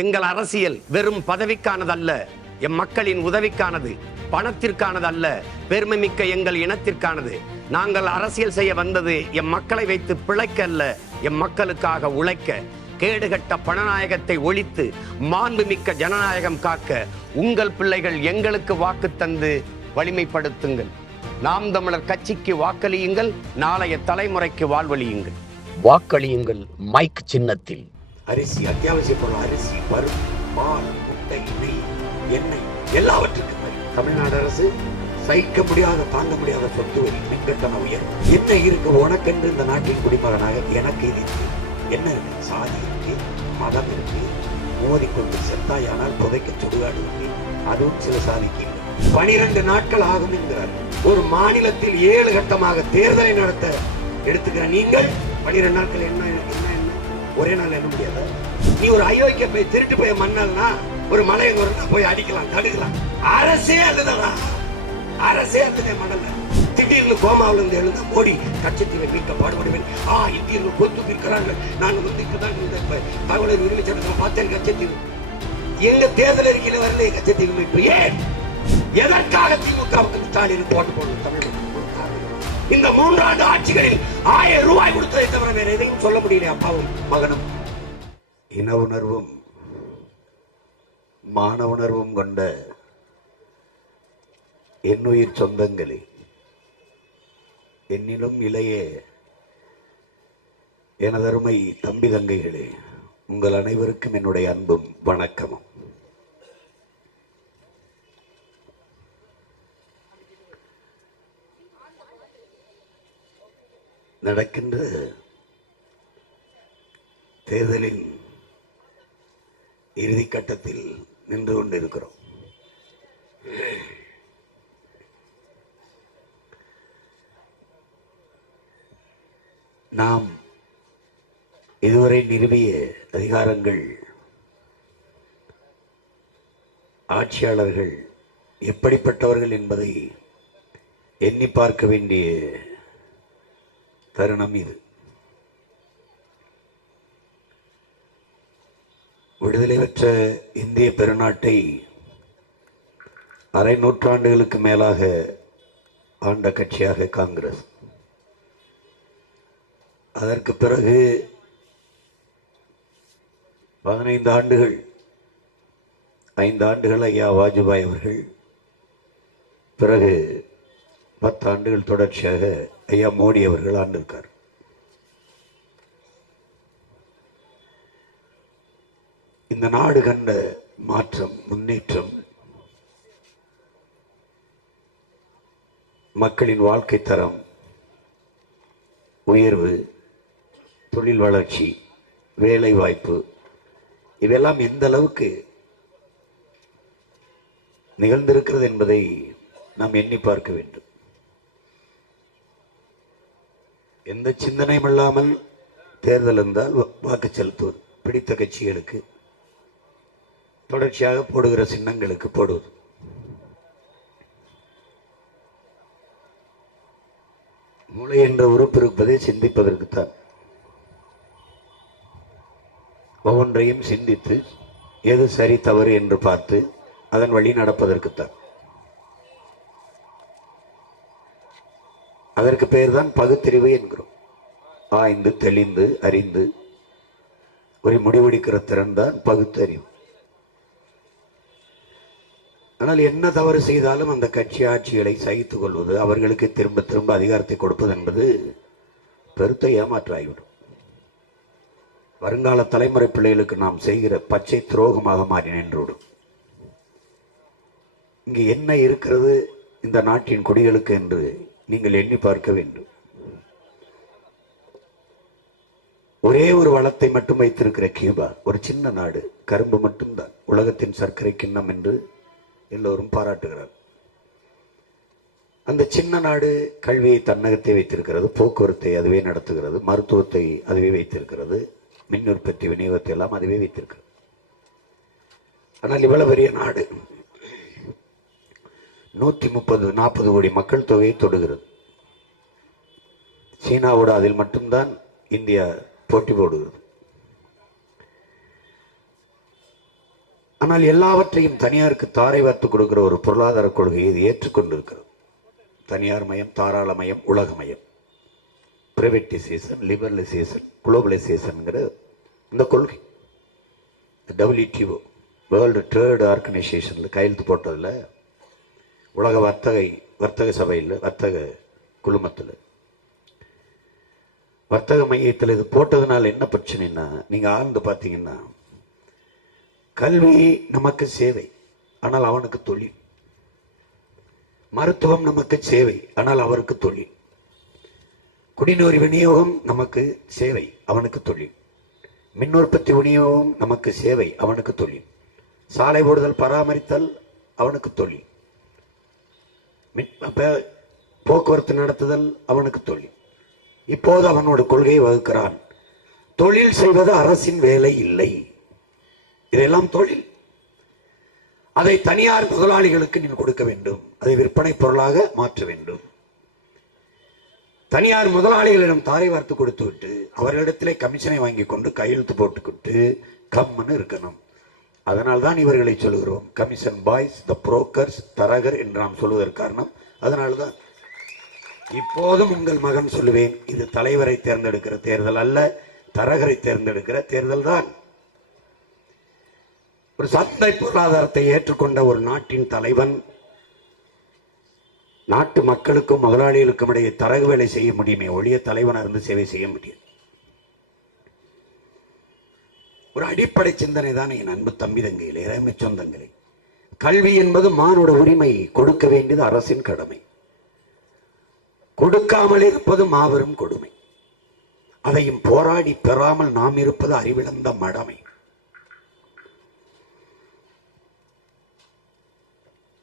எங்கள் அரசியல் வெறும் பதவிக்கானதல்ல, எம் மக்களின் உதவிக்கானது. பணத்திற்கானது அல்ல, பெருமை மிக்க எங்கள் இனத்திற்கானது. நாங்கள் அரசியல் செய்ய வந்தது எம் மக்களை வைத்து பிழைக்க அல்ல, எம் மக்களுக்காக உழைக்க. கேடுகட்ட பணநாயகத்தை ஒழித்து மாண்புமிக்க ஜனநாயகம் காக்க உங்கள் பிள்ளைகள் எங்களுக்கு வாக்கு தந்து வலிமைப்படுத்துங்கள். நாம் தமிழர் கட்சிக்கு வாக்களியுங்கள், நாளைய தலைமுறைக்கு வாழ்வழியுங்கள். வாக்களியுங்கள் மைக் சின்னத்தில். அரிசி, அத்தியாவசிய பொருள், அரிசி, பருப்பு, பால், முட்டை, நெய், எண்ணெய் எல்லாவற்றுக்கும் தமிழ்நாடு அரசு சகிக்க முடியாத, தாங்க முடியாத சொத்து வரி, மின்கட்டண உயர்வு. என்ன இருக்கு உனக்கென்று இந்த நாட்டின் குடிமகனாக? எனக்கு இது என்ன இருக்கு? சாதி இருக்கு, மதம் இருக்கு, மோதிக்கொண்டு செத்தாயானால் புதைக்க சுடுகாடு இருக்கு. அதுவும் சில சாதிக்கு 12 நாட்கள் ஆகும் என்கிறார். ஒரு மாநிலத்தில் 7 கட்டமாக தேர்தலை நடத்த எடுத்துக்கிற நீங்கள் 12 நாட்கள் என்ன ஒரே நாள் என்ன முடியாது? நீ ஒரு அயோக்கிய போய் திருட்டு போய் மண்ணல்னா ஒரு மலையை போய் அடிக்கலாம், தடுக்கலாம். அரசே அல்லதா, அரசே அல்லதே மணல. திடீர்னு கோமாவில இருந்து எழுந்த மோடி கட்சித்தீவை மீட்க பாடுபடுவேன். இந்தியர்கள் கொத்து இருக்கிறார்கள். நான் இப்பதான் இந்த தகவலை உரிமை சட்டத்தில் பார்த்தேன். கட்சித்தீவு எங்க தேர்தல் அறிக்கையில வரல. கட்சித்தீவு மீட்பு ஏன்? எதற்காக திமுகவுக்கு ஸ்டாலின் போட்டு போடணும்? தமிழ் இந்த 3 ஆண்டு ஆட்சிகளில் 1000 ரூபாய் கொடுத்ததை தவிர வேற எதையும் சொல்ல முடியல. அப்பாவும் மகனும் இன உணர்வும் மான உணர்வும் கொண்ட என்னுயிர் சொந்தங்களே, என்னிலும் இளைய எனதருமை தம்பி தங்கைகளே, உங்கள் அனைவருக்கும் என்னுடைய அன்பும் வணக்கமும். நடக்கின்ற தேர்தலின் இறுதிக்கட்டத்தில் நின்று கொண்டிருக்கிறோம். நாம் இதுவரை நிறுவிய அதிகாரங்கள், ஆட்சியாளர்கள் எப்படிப்பட்டவர்கள் என்பதை எண்ணி பார்க்க வேண்டிய தருணம் இது. விடுதலை பெற்ற இந்திய பெருநாட்டை அரை நூற்றாண்டுகளுக்கு மேலாக ஆண்ட கட்சியாக காங்கிரஸ். அதற்கு பிறகு 15 ஆண்டுகள், 5 ஆண்டுகள் ஐயா வாஜ்பாய் அவர்கள், பிறகு 10 ஆண்டுகள் தொடர்ச்சியாக ஐயா மோடி அவர்கள் ஆண்டிருக்கார். இந்த நாடு கண்ட மாற்றம், முன்னேற்றம், மக்களின் வாழ்க்கை தரம் உயர்வு, தொழில் வளர்ச்சி, வேலை வாய்ப்பு, இவையெல்லாம் எந்த அளவுக்கு நிகழ்ந்திருக்கிறது என்பதை நாம் எண்ணி பார்க்க வேண்டும். எந்த சிந்தனையும் இல்லாமல் தேர்தல் இருந்தால் வாக்கு செலுத்துவது, பிடித்த கட்சிகளுக்கு தொடர்ச்சியாக போடுகிற சின்னங்களுக்கு போடுவது. மூளை என்ற உறுப்பு இருப்பதை சிந்திப்பதற்குத்தான். ஒவ்வொன்றையும் சிந்தித்து எது சரி தவறு என்று பார்த்து அதன் வழி நடப்பதற்குத்தான். அதற்கு பெயர் தான் பகுத்தறிவு என்கிறோம். ஆய்ந்து தெளிந்து அறிந்து ஒரு முடிவெடுக்கிற திறன் தான் பகுத்தறிவு. ஆனால் என்ன தவறு செய்தாலும் அந்த கட்சி ஆட்சிகளை சகித்துக் கொள்வது, அவர்களுக்கு திரும்ப திரும்ப அதிகாரத்தை கொடுப்பது என்பது பெருத்த ஏமாற்றாகிவிடும். வருங்கால தலைமுறை பிள்ளைகளுக்கு நாம் செய்கிற பச்சை துரோகமாக மாறி நின்றுவிடும். இங்கு என்ன இருக்கிறது இந்த நாட்டின் குடிகளுக்கு என்று நீங்கள் எண்ணி பார்க்க வேண்டும். ஒரே ஒரு வளத்தை மட்டும் வைத்திருக்கிற கியூபா, ஒரு சின்ன நாடு, கரும்பு மட்டும்தான், உலகத்தின் சர்க்கரை கிண்ணம் என்று எல்லோரும் பாராட்டுகிறார். அந்த சின்ன நாடு கல்வியை தன்னகத்தை வைத்திருக்கிறது, போக்குவரத்தை அதுவே நடத்துகிறது, மருத்துவத்தை அதுவே வைத்திருக்கிறது, மின் உற்பத்தி விநியோகத்தை எல்லாம் அதுவே வைத்திருக்கிறது. ஆனால் இவ்வளவு பெரிய நாடு 130-140 கோடி மக்கள் தொகையை தொடுகிறது. சீனாவோடு அதில் மட்டும்தான் இந்தியா போட்டி போடுகிறது. ஆனால் எல்லாவற்றையும் தனியாருக்கு தாரை வார்த்து கொடுக்கிற ஒரு பொருளாதார கொள்கையை இது ஏற்றுக்கொண்டிருக்கிறது. தனியார் மயம், தாராளமயம், உலகமயம், பிரைவேட்டைசேஷன், லிபரலைசேஷன், குளோபலைசேஷன்ங்கிற இந்த கொள்கை WTO வேர்ல்டு ட்ரேட் ஆர்கனைசேஷனில் கையெழுத்து போட்டதில், உலக வர்த்தக சபையில், வர்த்தக குழுமத்தில், வர்த்தக மையத்தில் இது போட்டதுனால என்ன பிரச்சனைன்னா, நீங்க ஆழ்ந்து பார்த்தீங்கன்னா, கல்வி நமக்கு சேவை ஆனால் அவனுக்கு தொழில், மருத்துவம் நமக்கு சேவை ஆனால் அவருக்கு தொழில், குடிநீர் விநியோகம் நமக்கு சேவை அவனுக்கு தொழில், மின் உற்பத்தி விநியோகம் நமக்கு சேவை அவனுக்கு தொழில், சாலை ஓடுதல் பராமரித்தல் அவனுக்கு தொழில், போக்குவரத்து நடத்துதல் அவனுக்கு தொழில். இப்போது அவனோட கொள்கையை வகுக்கிறான். தொழில் செய்வது அரசின் வேலை இல்லை, இதெல்லாம் தொழில். அதை தனியார் முதலாளிகளுக்கு நீ கொடுக்க வேண்டும், அதை விற்பனை பொருளாக மாற்ற வேண்டும். தனியார் முதலாளிகளிடம் தாரை வார்த்து கொடுத்து விட்டு அவர்களிடத்திலே கமிஷனை வாங்கி கொண்டு கையெழுத்து போட்டுக்கிட்டு கம்முன்னு இருக்கணும். அதனால்தான் இவர்களை சொல்லுகிறோம் கமிஷன் பாய்ஸ், த புரோக்கர்ஸ், தரகர் என்று நாம் சொல்வதற்கு காரணம் அதனால்தான். இப்போதும் உங்கள் மகன் சொல்லுவேன், இது தலைவரை தேர்ந்தெடுக்கிற தேர்தல் அல்ல, தரகரை தேர்ந்தெடுக்கிற தேர்தல் தான். ஒரு சந்தை பொருளாதாரத்தை ஏற்றுக்கொண்ட ஒரு நாட்டின் தலைவன் நாட்டு மக்களுக்கும் முதலாளிகளுக்கும் இடையே தரகு வேலை செய்ய முடியுமே ஒழிய தலைவனாக இருந்து சேவை செய்ய முடியும். ஒரு அடிப்படை சிந்தனை தான் என் அன்பு தம்பி தங்கையிலே, இறைமை சொந்தங்களே. கல்வி என்பது மானுட உரிமை, கொடுக்க வேண்டியது அரசின் கடமை. கொடுக்காமல் இருப்பது மாபெரும் கொடுமை. அதையும் போராடி பெறாமல் நாம் இருப்பது அறிவிழந்த மடமை.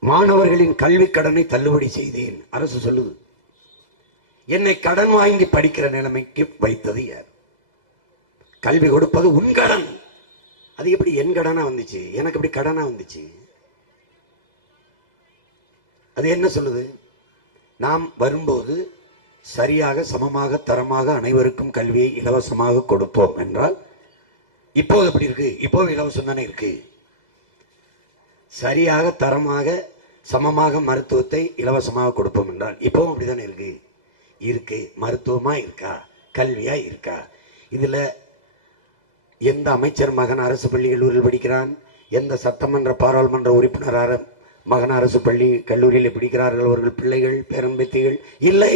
மாணவர்களின் கல்வி கடனை தள்ளுபடி செய்தேன் அரசு சொல்லுது. என்னை கடன் வாங்கி படிக்கிற நிலைமைக்கு வைத்தது யார்? கல்வி கொடுப்பது உன் கடன். அது எப்படி என் கடனா வந்துச்சு, எனக்கு எப்படி கடனா வந்துச்சு? அது என்ன சொல்லுது? நாம் வரும்போது சரியாக சமமாக தரமாக அனைவருக்கும் கல்வியை இலவசமாக கொடுப்போம் என்றால், இப்போது எப்படி இருக்கு? இப்போ இலவசம் தானே இருக்கு. சரியாக தரமாக சமமாக மருத்துவத்தை இலவசமாக கொடுப்போம் என்றால் இப்பவும் அப்படித்தானே இருக்கு. மருத்துவமா இருக்கா, கல்வியா இருக்கா? இதுல எந்த அமைச்சர் மகன் அரசு பள்ளி கல்லூரியில் படிக்கிறான், எந்த சட்டமன்ற பாராளுமன்ற உறுப்பினர் மகன் அரசு பள்ளி கல்லூரியில் படிக்கிறார்கள் அவர்கள் பிள்ளைகள் பேரன்பேத்திகள்? இல்லை.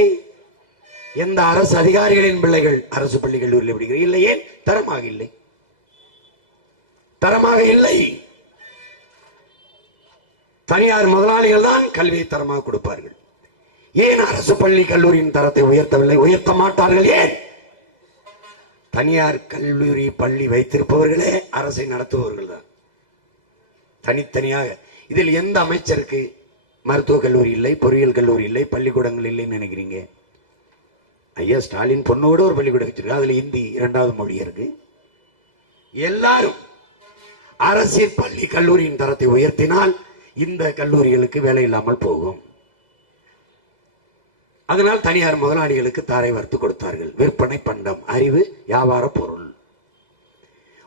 எந்த அரசு அதிகாரிகளின் பிள்ளைகள் அரசு பள்ளி கல்லூரியில் படிக்கிறார்கள்? இல்லை. ஏன்? தரமாக இல்லை. தரமாக இல்லை. தனியார் முதலாளிகள் தான் கல்வியை தரமாக கொடுப்பார்கள். ஏன் அரசு பள்ளி கல்லூரியின் தரத்தை உயர்த்தவில்லை? உயர்த்த மாட்டார்கள். ஏன்? தனியார் கல்லூரி பள்ளி வைத்திருப்பவர்களே அரசை நடத்துபவர்கள் தான் தனித்தனியாக. இதில் எந்த அமைச்சருக்கு மருத்துவக் கல்லூரி இல்லை, பொறியியல் கல்லூரி இல்லை, பள்ளிக்கூடங்கள் இல்லைன்னு நினைக்கிறீங்க? ஐயா ஸ்டாலின் பொண்ணோட ஒரு பள்ளிக்கூடம் வச்சிருக்காங்க, அதுல இந்தி 2வது மொழியா இருக்கு. எல்லாரும் அரசியல் பள்ளி கல்லூரியின் தரத்தை உயர்த்தினால் இந்த கல்லூரிகளுக்கு வேலை இல்லாமல் போகும். அதனால் தனியார் முதலாளிகளுக்கு தாரை வார்த்து கொடுத்தார்கள். விற்பனை பண்டம், அறிவு, வியாபார பொருள்.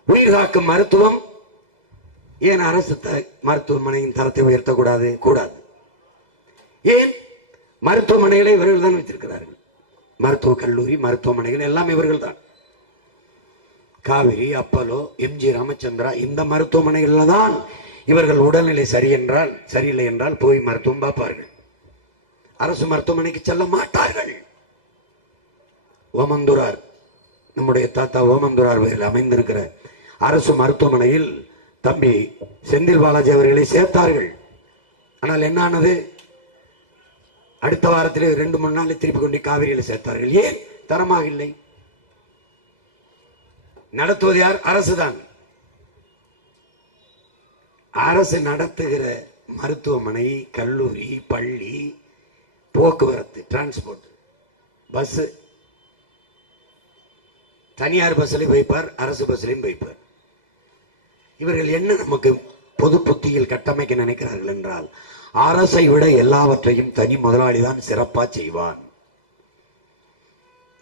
உயிர் காக்கும் மருத்துவம் ஏன் அரசு மருத்துவமனையின் தரத்தை உயர்த்தக்கூடாது? கூடாது. ஏன்? மருத்துவமனைகளை இவர்கள் தான் வைத்திருக்கிறார்கள். மருத்துவக் கல்லூரி, மருத்துவமனைகள் எல்லாம் இவர்கள் தான். காவிரி, அப்பலோ, MG ராமச்சந்திரா, இந்த மருத்துவமனைகள்ல தான் இவர்கள் உடல்நிலை சரியில்லை என்றால் போய் மருத்துவம் பார்ப்பார்கள். அரசு மருத்துவமனைக்கு செல்ல மாட்டார்கள். ஓமந்தூரார், நம்முடைய தாத்தா ஓமந்தூரார் அமைந்திருக்கிற அரசு மருத்துவமனையில் தம்பி செந்தில் பாலாஜி அவர்களை சேர்த்தார்கள். ஆனால் என்ன ஆனது? அடுத்த வாரத்தில் 2-3 நாள் திருப்பி கொண்டு காவிரியில் சேர்த்தார்கள். ஏன்? தரமாக இல்லை. நடத்துவது யார்? அரசுதான். அரசு நடத்துகிற மருத்துவமனை, கல்லூரி, பள்ளி, போக்குவரத்து, டிரான்ஸ்போர்ட், பஸ், தனியார் பஸ்லையும் வைப்பார், அரசு பஸ்லையும் வைப்பார். இவர்கள் என்ன நமக்கு பொது புத்தியில் கட்டமைக்க நினைக்கிறார்கள் என்றால், அரசை விட எல்லாவற்றையும் தனி முதலாளி தான் சிறப்பா செய்வான்.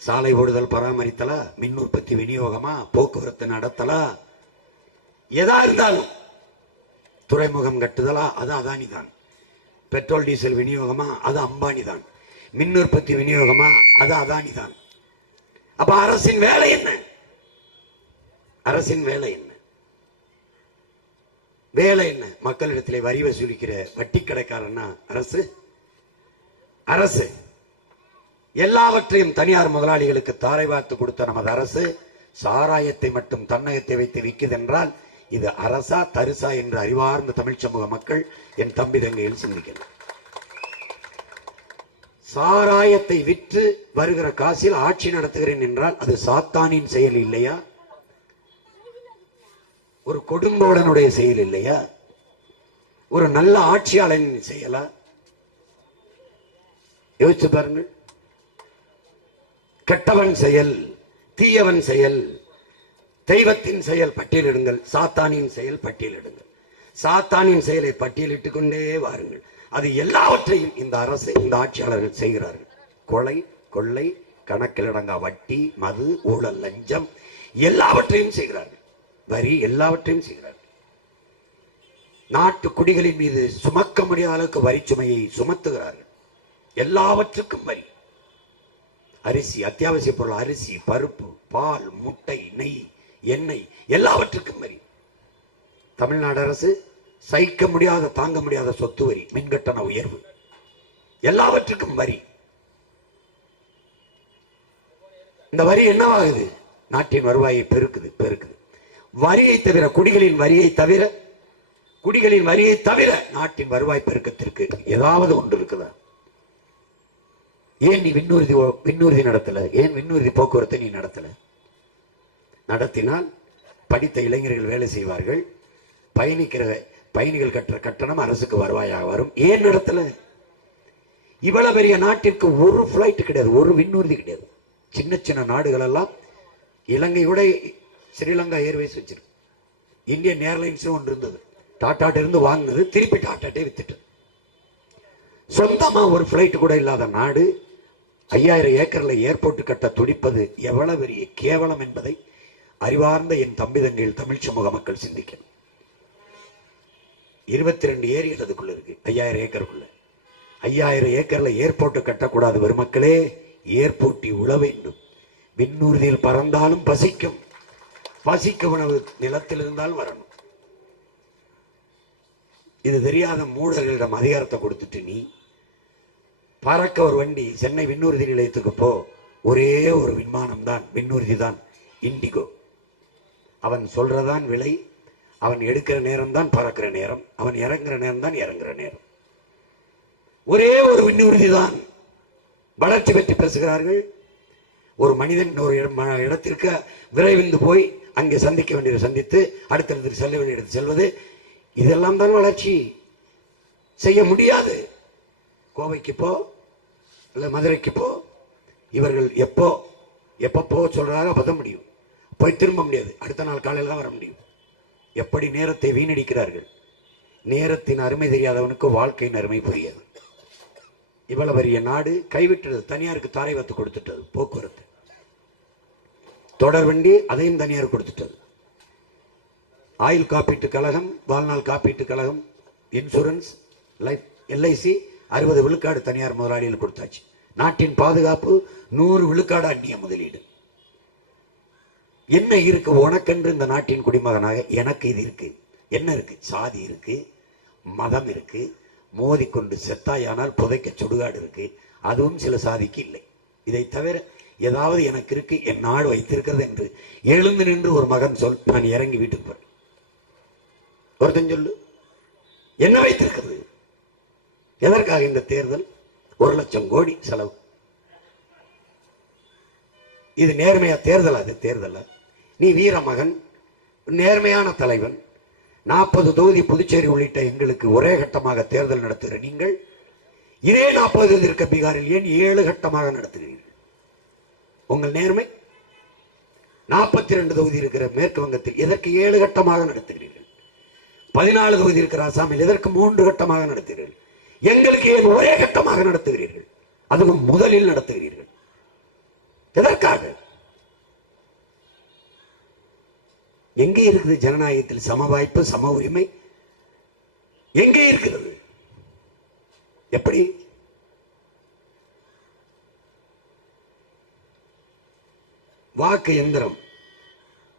சாலை ஓடுதல் பராமரித்தலா, மின் உற்பத்தி விநியோகமா, போக்குவரத்து நடத்தலா, எதா இருந்தாலும் துறைமுகம் கட்டுதலா, அது அதானி தான். பெட்ரோல் டீசல் விநியோகமா, அது அம்பானி தான். மின் உற்பத்தி விநியோகமா, அது அதானி தான். அப்ப அரசின் வேலை என்ன? அரசின் வேலை என்ன? வேலை என்ன? மக்களிடத்திலே வரி வசூலிக்கிற வட்டி கடைக்காரன்னா அரசு. அரசு எல்லாவற்றையும் தனியார் முதலாளிகளுக்கு தாரை வார்த்து கொடுத்த நமது அரசு சாராயத்தை மட்டும் தன்னகத்தை வைத்து விற்குதென்றால் இது அரசா தரிசா என்று அறிவார்ந்த தமிழ் சமூக மக்கள், என் தம்பி தங்கையில் சிந்திக்கணும். சாராயத்தை விற்று வருகிற காசில் ஆட்சி நடத்துகிறேன் என்றால் அது சாத்தானின் செயல் இல்லையா? ஒரு கொடுங்கோடனுடைய செயல் இல்லையா? ஒரு நல்ல ஆட்சியாளனின் செயலா? யோசிச்சு பாருங்கள். கெட்டவன் செயல், தீயவன் செயல், தெய்வத்தின் செயல் பட்டியலிடுங்கள், சாத்தானின் செயல் பட்டியலிடுங்கள். சாத்தானின் செயலை பட்டியலிட்டுக் கொண்டே வாருங்கள். அது எல்லாவற்றையும் இந்த அரசு, இந்த ஆட்சியாளர்கள் செய்கிறார்கள். கொலை, கொள்ளை, கணக்கிலடங்கா வட்டி, மது, ஊழல், லஞ்சம் எல்லாவற்றையும் செய்கிறார்கள். வரி எல்லாவற்றையும் செய்கிறார்கள். நாட்டு குடிகளின் மீது சுமக்க முடியாத அளவுக்கு வரி சுமையை சுமத்துகிறார்கள். எல்லாவற்றுக்கும் வரி. அரிசி, அத்தியாவசிய பொருள் அரிசி, பருப்பு, பால், முட்டை, நெய், எண்ணெய் எல்லாவற்றுக்கும் வரி. தமிழ்நாடு அரசு சகிக்க முடியாத, தாங்க முடியாத சொத்து வரி, மின்கட்டண உயர்வு, எல்லாவற்றுக்கும் வரி. இந்த வரி என்னவாகுது? நாட்டின் வருவாயை பெருக்குது. வரியை தவிர, குடிகளின் வரியை தவிர நாட்டின் வருவாய் பெருக்கத்திற்கு ஏதாவது ஒன்று இருக்குதா? ஏன் நீ விண்ணூர்தி நடத்தல? ஏன் விண்ணூர்தி போக்குவரத்தை நீ நடத்தல? நடத்தினால் படித்த இளைஞர்கள் வேலை செய்வார்கள். பயணிகள் கட்டுற கட்டணம் அரசுக்கு வருவாயாக வரும். ஏன் நடத்தல? இவ்வளவு பெரிய நாட்டிற்கு ஒரு பிளைட் கிடையாது, ஒரு விண்ணூர்தி கிடையாது. சின்ன சின்ன நாடுகள் எல்லாம், இலங்கையோட ஸ்ரீலங்கா ஏர்வேஸ் வச்சிருக்கு. இந்தியன் ஏர்லைன்ஸ் ஒன்று இருந்தது, டாட்டாட்ட இருந்து வாங்கினது, திருப்பி டாட்டாட்டே வித்துட்டு. சொந்தமா ஒரு பிளைட் கூட இல்லாத நாடு 5000 ஏக்கர்ல ஏர்போர்ட் கட்ட துடிப்பது எவ்வளவு பெரிய கேவலம் என்பதை அறிவார்ந்த என் தம்பி தங்கையில் தமிழ் சமூக மக்கள் சிந்திக்கணும். 22 ஏரிகள் அதுக்குள்ள இருக்கு, 5000 ஏக்கருக்குள்ள. 5000 ஏக்கர்ல ஏர்போர்ட் கட்டக்கூடாது பெருமக்களே. ஏர்போர்ட்டி உழ வேண்டும். விண்ணூர்தியில் பறந்தாலும் பசிக்கும். பசிக்க உணவு நிலத்தில் இருந்தாலும் வரணும். இது தெரியாத மூடர்களிடம் அதிகாரத்தை கொடுத்துட்டு நீ பறக்க ஒரு வண்டி சென்னை விண்ணூர்தி நிலையத்துக்கு போ, ஒரே ஒரு விமானம் தான், விண்ணூர்தி தான், இண்டிகோ. அவன் சொல்றதான் விலை, அவன் எடுக்கிற நேரம் தான் பறக்கிற நேரம், அவன் இறங்குற நேரம் தான் இறங்குற நேரம். ஒரே ஒரு விண்ணூர்தி தான். வளர்ச்சி பற்றி பேசுகிறார்கள். ஒரு மனிதன் ஒரு இடத்திற்கு விரைவிந்து போய் அங்கே சந்திக்க வேண்டியதை சந்தித்து அடுத்தடுத்து செல்ல வேண்டிய இடத்துக்கு செல்வது, இதெல்லாம் தான் வளர்ச்சி. செய்ய முடியாது. கோவைக்கு போ, இல்லை மதுரைக்கு போ. இவர்கள் எப்போ சொல்றாங்க அப்ப தான் முடியும். போய் திரும்ப முடியாது. அடுத்த நாள் காலையில் தான் வர முடியும். எப்படி நேரத்தை வீணடிக்கிறார்கள். நேரத்தின் அருமை தெரியாதவனுக்கு வாழ்க்கையின் அருமை புரியாது. இவ்வளவு பெரிய நாடு கைவிட்டது. தனியாருக்கு தாரை வாத்து கொடுத்துட்டது. போக்குவரத்து, தொடர் வண்டி, அதையும் தனியார் கொடுத்துட்டது. ஆயுள் காப்பீட்டு கழகம், வாழ்நாள் காப்பீட்டு கழகம், இன்சூரன்ஸ், லைஃப், எல்ஐசி 60 விழுக்காடு தனியார் முதலாளிகள் கொடுத்தாச்சு. நாட்டின் பாதுகாப்பு 100 விழுக்காடு அந்நிய முதலீடு. என்ன இருக்கு உனக்கென்று இந்த நாட்டின் குடிமகனாக? எனக்கு இது இருக்கு. என்ன இருக்கு? சாதி இருக்கு, மதம் இருக்கு, மோதிக்கொண்டு செத்தாயானால் புதைக்க சுடுகாடு இருக்கு. அதுவும் சில சாதிக்கு இல்லை. இதை தவிர ஏதாவது எனக்கு இருக்கு, என் நாடு வைத்திருக்கிறது என்று எழுந்து நின்று ஒரு மகன் சொல், நான் இறங்கி வீட்டுக்கு போறேன். ஒருத்தன் சொல்லு, என்ன வைத்திருக்கிறது? எதற்காக இந்த தேர்தல்? 1,00,000 கோடி செலவு. இது நேர்மையா தேர்தல்? அது தேர்தல். நீ வீரமகன், நேர்மையான தலைவன். 40 தொகுதி புதுச்சேரி உள்ளிட்ட எங்களுக்கு ஒரே கட்டமாக தேர்தல் நடத்துகிற நீங்கள் இதே 40 தொகுதி இருக்க பீகாரில் ஏன் 7 கட்டமாக நடத்துகிறீர்கள்? உங்கள் நேர்மை. 42 தொகுதி இருக்கிற மேற்கு வங்கத்தில் எதற்கு 7 கட்டமாக நடத்துகிறீர்கள்? 14 தொகுதி இருக்கிற அசாமில் எதற்கு 3 கட்டமாக நடத்துகிறீர்கள்? எங்களுக்கு ஏன் ஒரே கட்டமாக நடத்துகிறீர்கள்? அதுவும் முதலில் நடத்துகிறீர்கள். எதற்காக? எங்கே இருக்குது ஜனநாயகத்தில் சம வாய்ப்பு, சம உரிமை? எங்கே இருக்கிறது? எப்படி? வாக்கு எந்திரம்,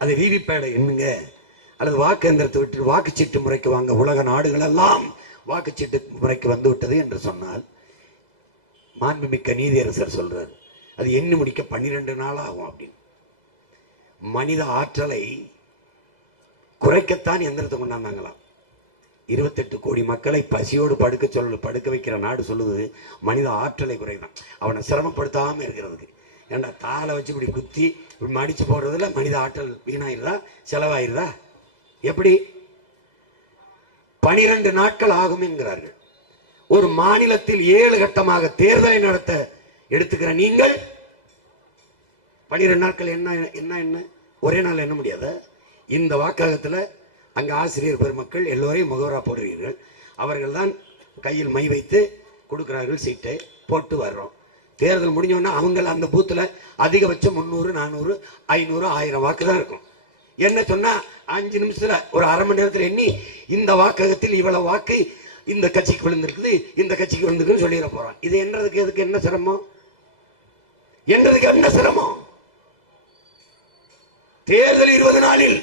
அது விவிபேடை என்னங்க, அல்லது வாக்கு எந்திரத்தை விட்டு வாக்குச்சீட்டு முறைக்கு வாங்க உலக நாடுகள் எல்லாம் வாக்குச்சீட்டு முறைக்கு வந்து விட்டது என்று சொன்னால், மாண்புமிக்க நீதியரசர் சொல்றார் அது எண்ணி முடிக்க 12 நாள் ஆகும் அப்படின்னு. மனித ஆற்றலை குறைக்கத்தான் எந்திரத்தை கொண்டாந்தாங்களாம். 28 கோடி மக்களை பசியோடு படுக்க வைக்கிற நாடு சொல்லுது மனித ஆற்றலை குறைதான், அவனை சிரமப்படுத்தாம இருக்கிறதுக்கு. ஏண்டா தாளை வச்சு இப்படி குத்தி இப்படி மடிச்சு போடுறதுல மனித ஆற்றல் வீணாயிருதா, செலவாயிருதா? எப்படி? 12 நாட்கள் ஆகும் என்கிறார்கள். ஒரு மாநிலத்தில் 7 கட்டமாக தேர்தலை நடத்த எடுத்துக்கிற நீங்கள் 12 நாட்கள் என்ன என்ன என்ன ஒரே நாள் என்ன முடியாத? இந்த வாக்காளத்தில் அங்க ஆசிரியர் பெருமக்கள் எல்லோரையும் முகவரா போடுறீர்கள். அவர்கள் தான் கையில் மை வைத்து கொடுக்கிறார்கள், சீட்டை போட்டு வர்றோம். தேர்தல் முடிஞ்சோன்னா அவங்க அந்த பூத்துல அதிகபட்சம் 300 400 500 1000 வாக்கு தான் இருக்கும். என்ன சொன்னா 5 நிமிஷத்துல ஒரு அரை மணி நேரத்தில் எண்ணி இந்த வாக்ககத்தில் இவ்வளவு வாக்கு இந்த கட்சிக்கு விழுந்திருக்குது, இந்த கட்சிக்கு விழுந்திருக்குன்னு சொல்லிட போறான். இது என்றதுக்கு எதுக்கு என்ன சிரமம்? என்றதுக்கு என்ன சிரமம்? தேர்தல் 20 நாளில்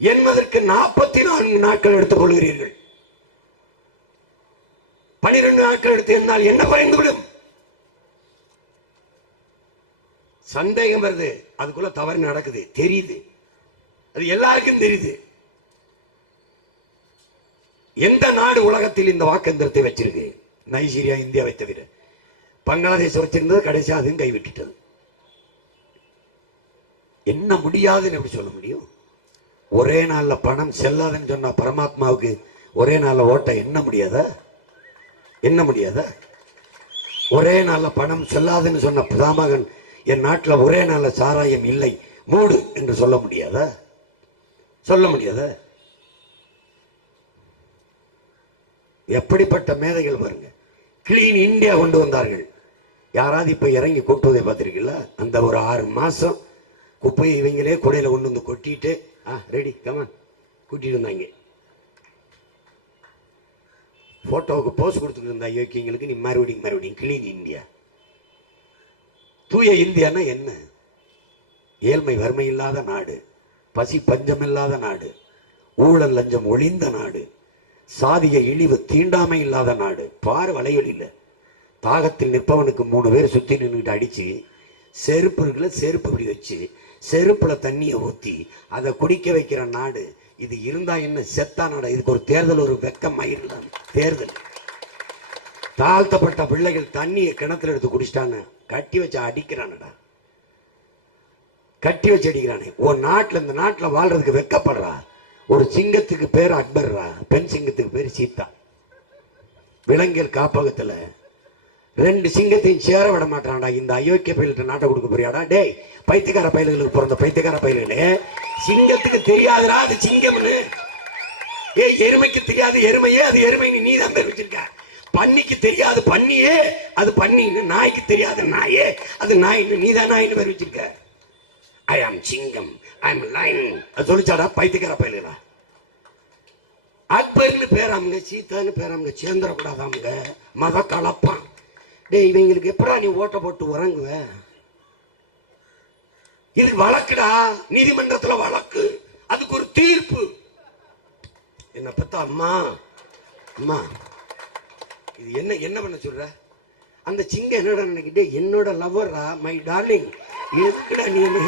என்பதற்கு 44 நாட்கள் எடுத்துக் கொள்கிறீர்கள். 12 நாட்கள் எடுத்து என்னால் என்ன குறைந்துவிடும்? சந்தேகம் வருது, அதுக்குள்ள தவறு நடக்குது, தெரியுது, அது எல்லாருக்கும் தெரியுது. எந்த நாடு உலகத்தில் இந்த வாக்கெந்திரத்தை வச்சிருக்கு? நைஜீரியா, இந்தியாவை தவிர. பங்களாதேஷ் வச்சிருந்தது, கடைசி அதுவும் கைவிட்டது. என்ன முடியாதுன்னு எப்படி சொல்ல முடியும்? ஒரே நாள்ல பணம் செல்லாதுன்னு சொன்ன பரமாத்மாவுக்கு ஒரே நாள்ல ஓட்ட என்ன முடியாதா? என்ன முடியாதா? ஒரே நாள்ல பணம் செல்லாதுன்னு சொன்ன பிதாமகன் என் நாட்டில் ஒரே நாள்ல சாராயம் இல்லை மூடு என்று சொல்ல முடியாதா? சொல்ல முடியாதா? எப்படிப்பட்ட மேதைகள் பாருங்க. கிளீன் இந்தியா கொண்டு வந்தார்கள். யாராவது இப்ப இறங்கி கூட்டுவதை பார்த்திருக்கீங்களா? அந்த ஒரு 6 மாசம் குப்பையை இவங்களே குடையில கொண்டு வந்து கொட்டிட்டு ரெடி கமான் கூட்டிட்டு இருந்தாங்க. போட்டோவுக்கு போஸ் கொடுத்துட்டு இருந்த யோக்கியங்களுக்கு நீ மறுபடியும் கிளீன் இந்தியா. தூய இந்தியானா என்ன? ஏழ்மை வறுமை இல்லாத நாடு, பசி பஞ்சம் இல்லாத நாடு, ஊழல் லஞ்சம் ஒளிந்த நாடு, சாதிய இழிவு தீண்டாமை இல்லாத நாடு. பாரு வலையொலியில தாகத்தில் நிற்பவனுக்கு 3 பேர் சுத்தி நின்றுட்டு அடிச்சு செருப்பு இருக்குல்ல, செருப்பு இப்படி வச்சு செருப்புல தண்ணியை ஊத்தி அதை குடிக்க வைக்கிற நாடு. இது இருந்தா என்ன, செத்தா நாடு. இதுக்கு ஒரு தேர்தல், ஒரு வெக்கம் மயிரில் தேர்தல். தாழ்த்தப்பட்ட பிள்ளைகள் தண்ணியை கிணத்துல எடுத்து குடிச்சிட்டாங்க, கட்டி வச்சு அடிக்கிறானடா, கட்டி வச்சு அடிக்கிறானே. ஒரு நாட்டுல இந்த நாட்டுல வாழ்றதுக்கு வெக்கப்படுறா. ஒரு சிங்கத்துக்கு பேர் அக்பர்ரா, பெண் சிங்கத்துக்கு பேர் சீதா. விலங்கியல் காப்பகத்துல 2 சிங்கத்தையும் சேர விட மாட்டான்டா. இந்த அயோக்கிய பயில்கிட்ட நாட்டை கொடுக்க போறியாடா? டேய் பைத்தியக்கார பயில்களுக்கு பிறந்த பைத்தியக்கார பயில்களே, சிங்கத்துக்கு தெரியாதுடா அது சிங்கம்னு. எருமைக்கு தெரியாது எருமையே, அது எருமை நீ தான் பேர் வச்சிருக்க. பன்னிக்கு தெரியாது பன்னியே, அது பன்னின்னு. நாய்க்கு தெரியாது நாயே, அது நாயின்னு நீ தான் நாயின்னு பேர் வச்சிருக்க. ஐ ஆம் சிங்கம், ஐ ஆம் லைன் அது சொல்லிச்சாடா பைத்தியக்கார பயில்களா? அக்பர்னு பேராமுங்க, சீதான்னு பேராமுங்க, சேர்ந்துடக்கூடாதாமுங்க, மத கலப்பான். டே இவங்களுக்கு எப்படா நீ ஓட்ட போட்டு உறங்குவ? இது வழக்குடா, நீதிமன்றத்துல வழக்கு, அதுக்கு ஒரு தீர்ப்பு. என்ன பத்தா அம்மா அம்மா இது என்ன என்ன பண்ண சொல்ற? அந்த சிங்கம் என்னடா நினைக்கிட்டே, என்னோட லவ்வரா, மை டார்லிங், எதுக்குடா நீ என்ன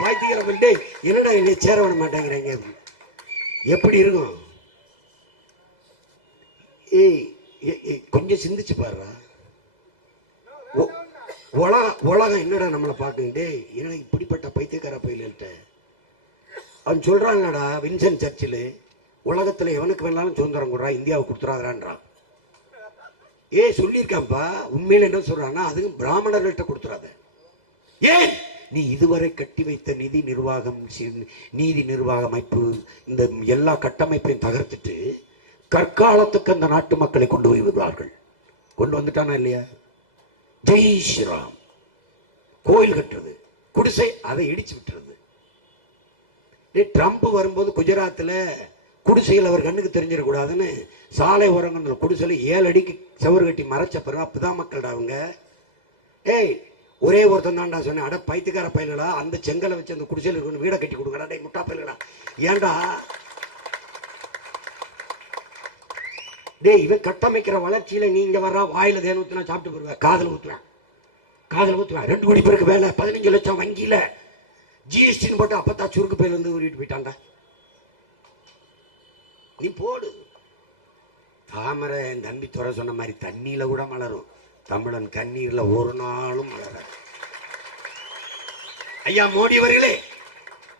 பாய்த்திக்கிற பண்ணிட்டு என்னடா என்னை சேர விட மாட்டேங்கிறாங்க? எப்படி இருக்கும்? கொஞ்சம் சிந்திச்சு பாருடா. உலகம் என்னடா நம்மளை பார்க்குண்டே, என்ன இப்படிப்பட்ட பைத்தியக்கார பயில்கிட்ட அவன் சொல்றாங்கடா. வின்சென்ட் சர்ச்சில் உலகத்துல எவனுக்கு வேணாலும் சுதந்திரம் கொடுறா, இந்தியாவுக்கு கொடுத்துறாங்கன்றான். சொல்லியிருக்கான்ப்பா. உண்மையில என்ன சொல்றான்னா, அதுவும் பிராமணர்கள்ட்ட கொடுத்துறாத. ஏன்? நீ இதுவரை கட்டி வைத்த நிதி நிர்வாக அமைப்பு, இந்த எல்லா கட்டமைப்பையும் தகர்த்துட்டு கற்காலத்துக்கு அந்த நாட்டு மக்களை கொண்டு போய் விடுவார்கள். கொண்டு வந்துட்டானா இல்லையா? ஜெய் ஸ்ரீராம். கோயில் கட்டுறது, குடிசை, அதை இடிச்சு விட்டுறது. ட்ரம்ப் வரும்போது குஜராத்தில் குடிசையில் அவர் கண்ணுக்கு தெரிஞ்சிடக்கூடாதுன்னு சாலை ஓரங்கள் குடிசையில் 7 அடிக்கு செவரு கட்டி மறைச்ச பிறகு அப்பதான் மக்கள்டா அவங்க. ஏய் ஒரே ஒருத்தன் தான்டா சொன்னேன், அட பைத்துக்கார பயிலடா, அந்த செங்கலை வச்சு அந்த குடிசையில் இருக்கணும் வீடை கட்டி கொடுக்கடா, டே முட்டா பயிலடா. ஏன்டா டே இவன் கட்டமைக்கிற வளர்ச்சியில நீங்க வர்ற வாயில தேன் ஊத்துனா சாப்பிட்டு போடுவேன், காதல் ஊத்துவேன் 2 கோடி பேருக்கு வேலை, 15 லட்சம் வங்கியில ஜிஎஸ்டின்னு போட்டு அப்பத்தா சுருக்கு பயில இருந்து ஊறிட்டு போயிட்டான்டா. நீ போடு. தாமரை என் தம்பி துறை சொன்ன மாதிரி தண்ணியில கூட மலரும், தமிழன் கண்ணீர்ல ஒரு நாளும் மலர. ஐயா மோடி அவர்களே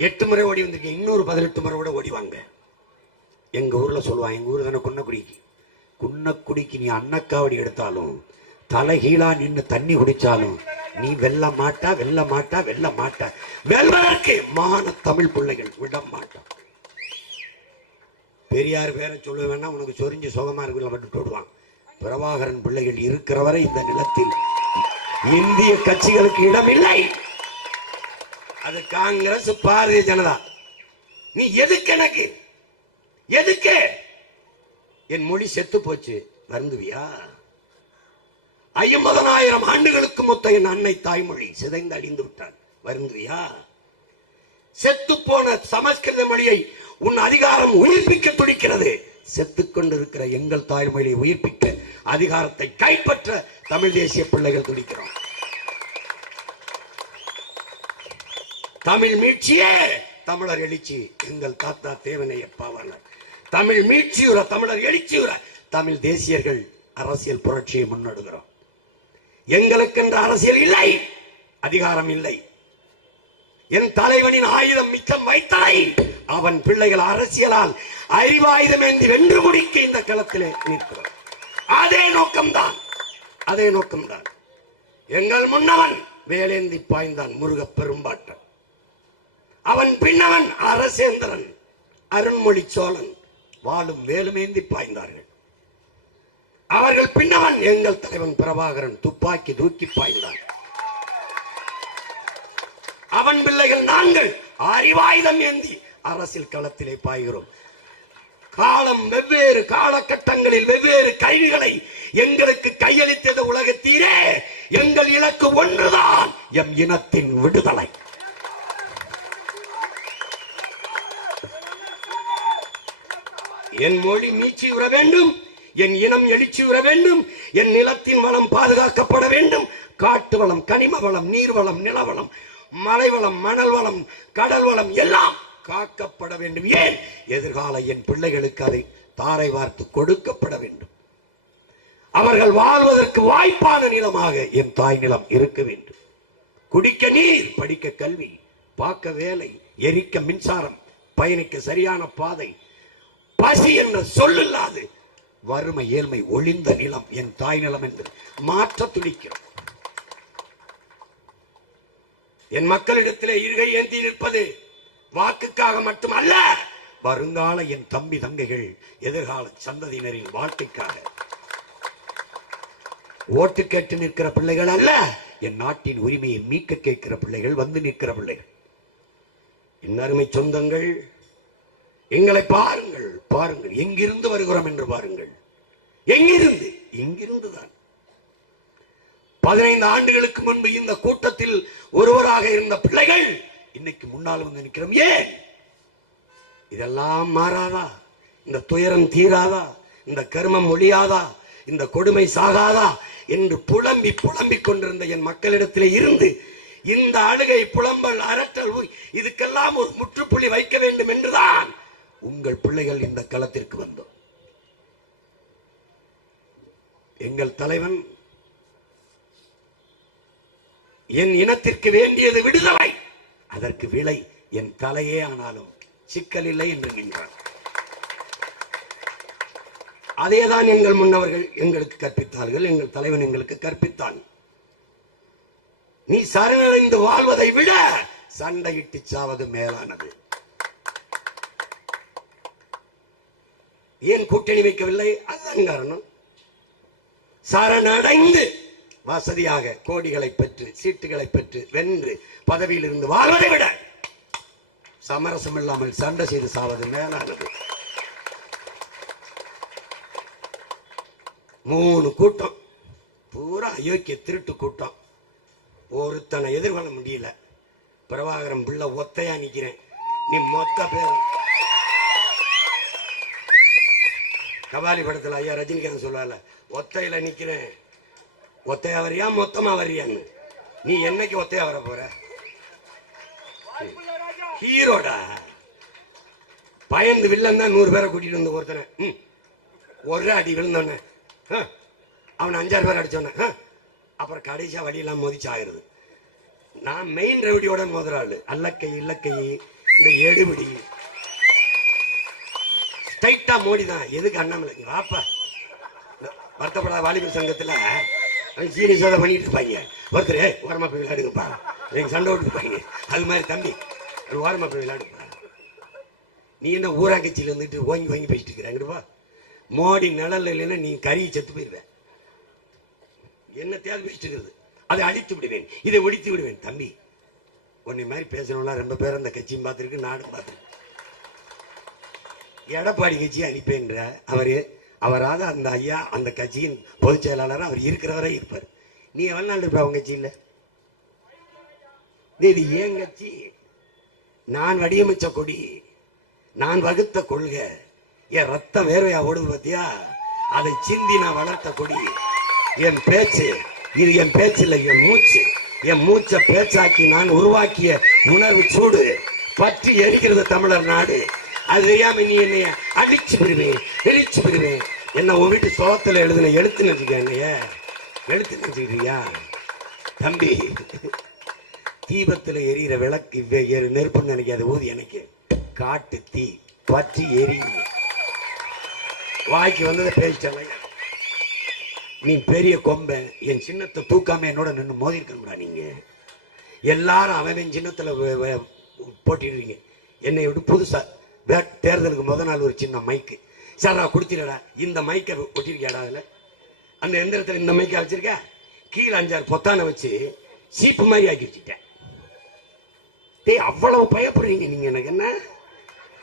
8 முறை ஓடி வந்திருக்கேன், இன்னொரு 18 முறை கூட ஓடிவாங்க. எங்க ஊர்ல சொல்லுவாங்க, எங்க ஊர் தானே குன்னக்குடிக்கு நீ அன்னக்காவடி எடுத்தாலும் தலைகீழா நின்று தண்ணி குடிச்சாலும் நீ வெல்ல மாட்டா. வெல்வதற்கு மான தமிழ் பிள்ளைகள் விட மாட்டா. பெரியார் பேரை சொல்ல வேணா, உனக்கு சொரிஞ்சு சுகமா இருக்குல்ல மட்டும் விடுவான். பிரபாகரன் பிள்ளைகள் இருக்கிறவரை இந்த நிலத்தில் இந்திய கட்சிகளுக்கு இடமில்லை. அது காங்கிரஸ் பாரதிய ஜனதா. நீ எதுக்கு எனக்கு எதுக்கு? என் மொழி செத்து போச்சு வருந்துவியா? 50,000 ஆண்டுகளுக்கு மொத்த என் அன்னை தாய்மொழி சிதைந்து அழிந்து விட்டான் வருந்துவியா? செத்து போன சமஸ்கிருத மொழியை உன் அதிகாரம் உயிர்ப்பிக்க துடிக்கிறது. செத்துக் கொண்டிருக்கிற எங்கள் தாய்மொழியை உயிர்ப்பிக்க அதிகாரத்தை கைப்பற்ற தமிழ் தேசிய பிள்ளைகள் துடிக்கிறோம். தமிழ் மீட்சியே தமிழர் எழுச்சி. எங்கள் தாத்தா தேவனைய பாவனர் தமிழ் மீட்சியுற, தமிழர் எழுச்சியுற தமிழ் தேசியர்கள் அரசியல் புரட்சியை முன்னெடுக்கிறோம். எங்களுக்கென்ற அரசியல் இல்லை, அதிகாரம் இல்லை. என் தலைவனின் ஆயுதம் மிச்சம் வைத்தலை அவன் பிள்ளைகள் அரசியலால் அறிவாயுதம் ஏந்தி வென்று முடிக்க இந்த களத்திலே நிற்கிறோம். அதே நோக்கம்தான். எங்கள் முன்னவன் வேலேந்தி பாய்ந்தான் முருக பெரும்பாட்டன், அவன் பின்னவன் அரசேந்திரன் அருண்மொழி சோழன் வாழும் வேலுமேந்தி பாய்ந்தார்கள். அவர்கள் பின்னவன் எங்கள் தலைவன் பிரபாகரன் துப்பாக்கி தூக்கி பாய்ந்தான். அவன் பிள்ளைகள் நாங்கள் அறிவாயுதம் ஏந்தி அரசியல் களத்திலே பாய்கிறோம். காலம் வெவ்வேறு காலகட்டங்களில் வெவ்வேறு கைதிகளை எங்களுக்கு கையளித்தது உலகத்தீரே. எங்கள் இலக்கு ஒன்றுதான், எம் இனத்தின் விடுதலை. என் மொழி மீட்சியுற வேண்டும், என் இனம் எழுச்சியுற வேண்டும், என் நிலத்தின் வளம் பாதுகாக்கப்பட வேண்டும். காட்டு வளம், கனிம வளம், நீர் வளம், நிலவளம், மலை வளம், மணல் வளம், கடல் வளம் எல்லாம் காக்கப்பட வேண்டும். ஏன்? எதிர்கால என் பிள்ளைகளுக்கு அதை தாரை வார்த்து கொடுக்கப்பட வேண்டும். அவர்கள் வாழ்வதற்கு வாய்ப்பான நிலமாக என் தாய் நிலம் இருக்க வேண்டும். குடிக்க நீர், படிக்க கல்வி, பார்க்க வேலை, எரிக்க மின்சாரம், பயணிக்க சரியான பாதை, பசி என்ற சொல்லில்லாது வறுமை ஏழ்மை ஒளிந்த நிலம் என் தாய் நிலம் என்று மாற்ற துடிக்கிறோம். என் மக்களிடத்திலே இருகை ஏந்தி நிற்பது வாக்குக்காக மட்டுமல்ல, வருங்கால என் தம்பி தங்கைகள் எதிர்கால சந்ததியினரின் வாழ்க்கைக்காக. ஓட்டு கேட்டு நிற்கிற பிள்ளைகள் அல்ல, என் நாட்டின் உரிமையை மீட்க கேட்கிற பிள்ளைகள், வந்து நிற்கிற பிள்ளைகள். என் அருமை சொந்தங்கள், எங்களை பாருங்கள், எங்கிருந்து வருகிறோம் என்று பாருங்கள். எங்கிருந்து? இங்கிருந்துதான். 15 ஆண்டுகளுக்கு முன்பு இந்த கூட்டத்தில் ஒருவராக இருந்த பிள்ளைகள் இன்னைக்கு முன்னால் வந்து நிற்கிறோம். ஏன்? இதெல்லாம் மாறாதா? இந்த துயரம் தீராதா? இந்த கர்மம் ஒழியாதா? இந்த கொடுமை சாகாதா என்று புலம்பிக் கொண்டிருந்த என் மக்களிடத்திலே இருந்து இந்த அழுகை, புலம்பல், அரட்டல், இதுக்கெல்லாம் ஒரு முற்றுப்புள்ளி வைக்க வேண்டும் என்றுதான் உங்கள் பிள்ளைகள் இந்த களத்திற்கு வந்தோம். எங்கள் தலைவன் என் இனத்திற்கு வேண்டியது விடுதலை, அதற்கு விலை என் தலையே ஆனாலும் சிக்கல் இல்லை என்று நின்றார். அதேதான் எங்கள் முன்னவர்கள் எங்களுக்கு கற்பித்தார்கள், எங்கள் தலைவன் எங்களுக்கு கற்பித்தான். நீ சரணடைந்து வாழ்வதை விட சண்டையிட்டு சாவது மேலானது. ஏன் கூட்டணி வைக்கவில்லை? அதுதான் காரணம். சரணடைந்து வசதியாக கோடிகளை பெற்று சீட்டுகளை பெற்று வென்று பதவியில் இருந்து வாழ்வதை விட சமரசம் இல்லாமல் சண்டை செய்து சாவது மேலானது. 3 கூட்டம் பூரா அயோக்கிய திருட்டு கூட்டம். ஒருத்தனை எதிர்கொள்ள முடியல. பிரபாகரன் பிள்ளை ஒத்தையா நிக்கிறேன். நீ மொத்த பேர் கபாலி படத்துல ஐயா ரஜினிகாந்த் சொல்லுவால, ஒத்தையில நிக்கிறேன், ஒத்தையா வரியா மொத்தமா வரியான்னு. நீ என்னைக்கு ஒத்தையா வர போற? ஹீரோடா. பயந்து வில்லன் தான் 100 பேரை கூட்டிட்டு வந்து ஒருத்தனை ஒரு அடி விழுந்தோன்ன அவன் 5-6 பேர் அடிச்சோன்ன அப்புறம் கடைசியா வழியெல்லாம் மோதிச்சு ஆகிறது. நான் மெயின் ரெவடியோட மோதுறாள். அல்லக்கை இல்லக்கை இந்த எடுபடி ஸ்ட்ரைட்டா மோடி தான். எதுக்கு அண்ணாமலை வாப்பா வருத்தப்படாத வாலிபர் சங்கத்துல சீரியஸாக பண்ணிட்டு இருப்பாங்க. ஒருத்தர் ஓரமா போய் விளையாடுங்கப்பா, எங்க சண்டை விட்டு இருப்பாங்க. அது மாதிரி தம்பி ஓரமா போய் விளையாடுப்பா. நீ என்ன ஊராங்கட்சியில இருந்துட்டு ஓங்கி வாங்கி பேசிட்டு இருக்கிறாங்கப்பா. மோடி நிழல் இல்லைன்னா நீ கறி செத்து போயிடுவேன். என்ன தேவை பேசிட்டு இருக்கிறது? அதை அழித்து விடுவேன், இதை ஒழித்து விடுவேன். தம்பி உன்னை மாதிரி பேசணும்னா ரொம்ப பேர் அந்த கட்சியும் பார்த்துருக்கு, நாடும் பார்த்துருக்கு. எடப்பாடி கட்சியை அனுப்பேன்ற அவராக அந்த ஐயா அந்த கட்சியின் பொதுச் செயலாளர் அவர் இருக்கிறவரே இருப்பார். நீ எவ்வளவு நாள் இருப்ப அவங்க கட்சியில்? இது ஏன் கட்சி? நான் வடிவமைச்ச கொடி, நான் வகுத்த கொள்கை, என் ரத்தம் வேர்வையா ஓடுது பத்தியா? அதை சிந்தி நான் வளர்த்த கொடி. என் பேச்சு இது என் பேச்சு இல்லை, என் மூச்சு. என் மூச்சை பேச்சாக்கி நான் உருவாக்கிய உணர்வு சூடு பற்றி எரிக்கிறது தமிழர் நாடு. அது தெரியாம நீ என்னைய அடிச்சு விடுவேன், எரிச்சு விடுவேன். என்ன உன் வீட்டு சோகத்துல எழுதுன எழுத்து நினைச்சுக்க, என்னைய எழுத்து நினைச்சுக்கிறியா? தம்பி தீபத்துல எரியிற விளக்கு நெருப்புன்னு நினைக்காது, ஊதி எனக்கு காட்டு தீ பற்றி எரி. வாய்க்கு வந்ததை பேசிட்டல. நீ பெரிய கொம்பை, என் சின்னத்தை தூக்காம என்னோட நின்று மோதி இருக்கா? நீங்க எல்லாரும் அவன் சின்னத்துல போட்டிடுறீங்க. என்னை விட்டு புதுசா தேர்தலுக்கு முத நாள் ஒரு சின்ன மைக்கு சாரா கொடுத்திடடா, இந்த மைக்கை ஒட்டிருக்கியாடா? அதுல அந்த எந்திரத்துல இந்த மைக்கை வச்சிருக்க, கீழே 5-6 பொத்தானை வச்சு சீப்பு மாதிரி ஆக்கி வச்சுட்டேன். டேய் அவ்வளவு பயப்படுறீங்க நீங்க. எனக்கு என்ன?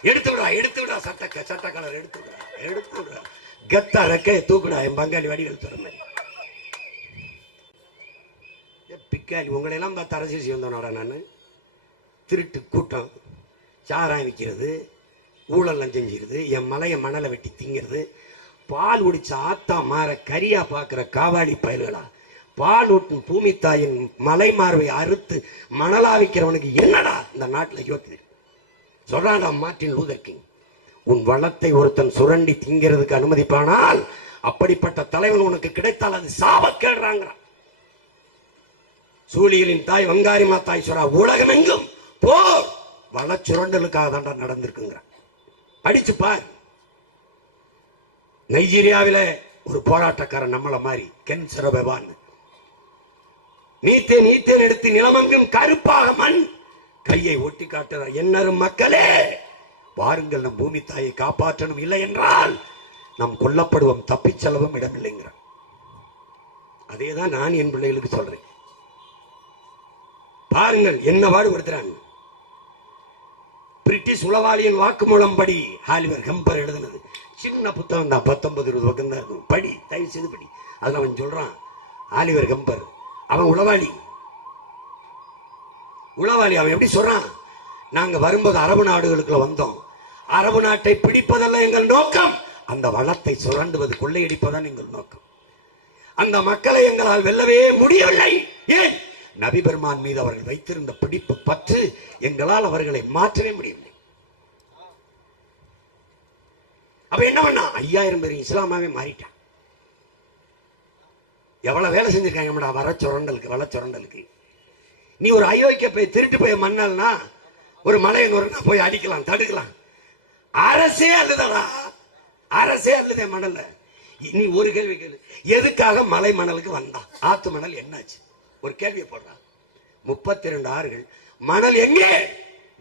எடுத்து விடா சட்ட கலர் எடுத்து விடா கத்தா ரெக்கைய தூக்குடா. என் பங்காளி வடிவேல் தர மாதிரி பிக்காளி. உங்களை எல்லாம் பார்த்து அரசியல் செய்ய வந்தவனோட நான். திருட்டு கூட்டம், சாராயம் விற்கிறது, ஊழல் லஞ்சம் செய்கிறது, என் மலையை மணலை வெட்டி திங்கிறது, பால் குடிச்ச ஆத்தா மாற கரியா பார்க்கிற காவாடி பயல்களா, பால் ஊட்டும் பூமி தாயின் மலை மார்வை அறுத்து மணலா விற்கிறவனுக்கு என்னடா இந்த நாட்டில் யோக்கியது? சொல்றான்டா மார்ட்டின் லூதர் கிங். உன் வளத்தை ஒருத்தன் சுரண்டி திங்கிறதுக்கு அனுமதிப்பானால் அப்படிப்பட்ட தலைவன் உனக்கு கிடைத்தால் அது சாபக்கேடுறாங்க. சூழியலின் தாய் வங்காரி மாத்தாய் சொல்றா, உலகம் எங்கும் போர் வள சுரண்டலுக்காக தாண்டா நடந்திருக்குங்க. படிச்சு பார். நைஜீரியாவில ஒரு போராட்டக்காரன் நம்மள மாதிரி கென் சரபவான் நீத்தேன் எடுத்து நிலமங்கும் கருப்பாக மண் கையை ஒட்டி காட்டுறார். என்னரும் மக்களே வாருங்கள், நம் பூமி தாயை காப்பாற்றணும், இல்லை என்றால் நாம் கொல்லப்படுவோம், தப்பிச் செல்லவும் இடமில்லைங்கிற. அதேதான் நான் என் பிள்ளைகளுக்கு சொல்றேன். பாருங்கள் என்ன பாடுபடுத்துறாங்க. பிரிட்டிஷ் உளவாளியின் வாக்குமூலம் படி ஆலிவர் ஹெம்பர் எழுதுனது சின்ன புத்தகம் தான், 19-20 பக்கம் தான் இருக்கும். படி, தயவு செய்து படி. அதுல அவன் சொல்றான், ஆலிவர் ஹெம்பர் அவன் உளவாளி. அவன் எப்படி சொல்றான்? நாங்க வரும்போது அரபு நாடுகளுக்குள்ள வந்தோம். அரபு நாட்டை பிடிப்பதல்ல எங்கள் நோக்கம், அந்த வளத்தை சுரண்டுவது, கொள்ளையடிப்பதான் எங்கள் நோக்கம். அந்த மக்களை எங்களால் வெல்லவே முடியவில்லை. ஏன்? நபி பெருமான் மீது அவர்கள் வைத்திருந்த பிடிப்பு பற்று எங்களால் அவர்களை மாற்றவே முடியவில்லை. அப்ப என்ன பண்ணா? 5000 பேர் இஸ்லாமாவே மாறிட்டான். எவ்வளவு வேலை செஞ்சிருக்காங்க வள சுரண்டலுக்கு. நீ ஒரு அயோக்கிய போய் திருட்டு போய் மண்ணல்னா ஒரு மலையனூர்னா போய் அடிக்கலாம், தடுக்கலாம். அரசே அல்லதா, அரசே அல்லதே மணல்ல. நீ ஒரு கேள்வி கேளு, எதுக்காக மலை மணலுக்கு வந்தா? ஆத்து மணல் என்னாச்சு? ஒரு கேள்வியை போடுறான். 32 ஆறுகள் மணல் எங்கே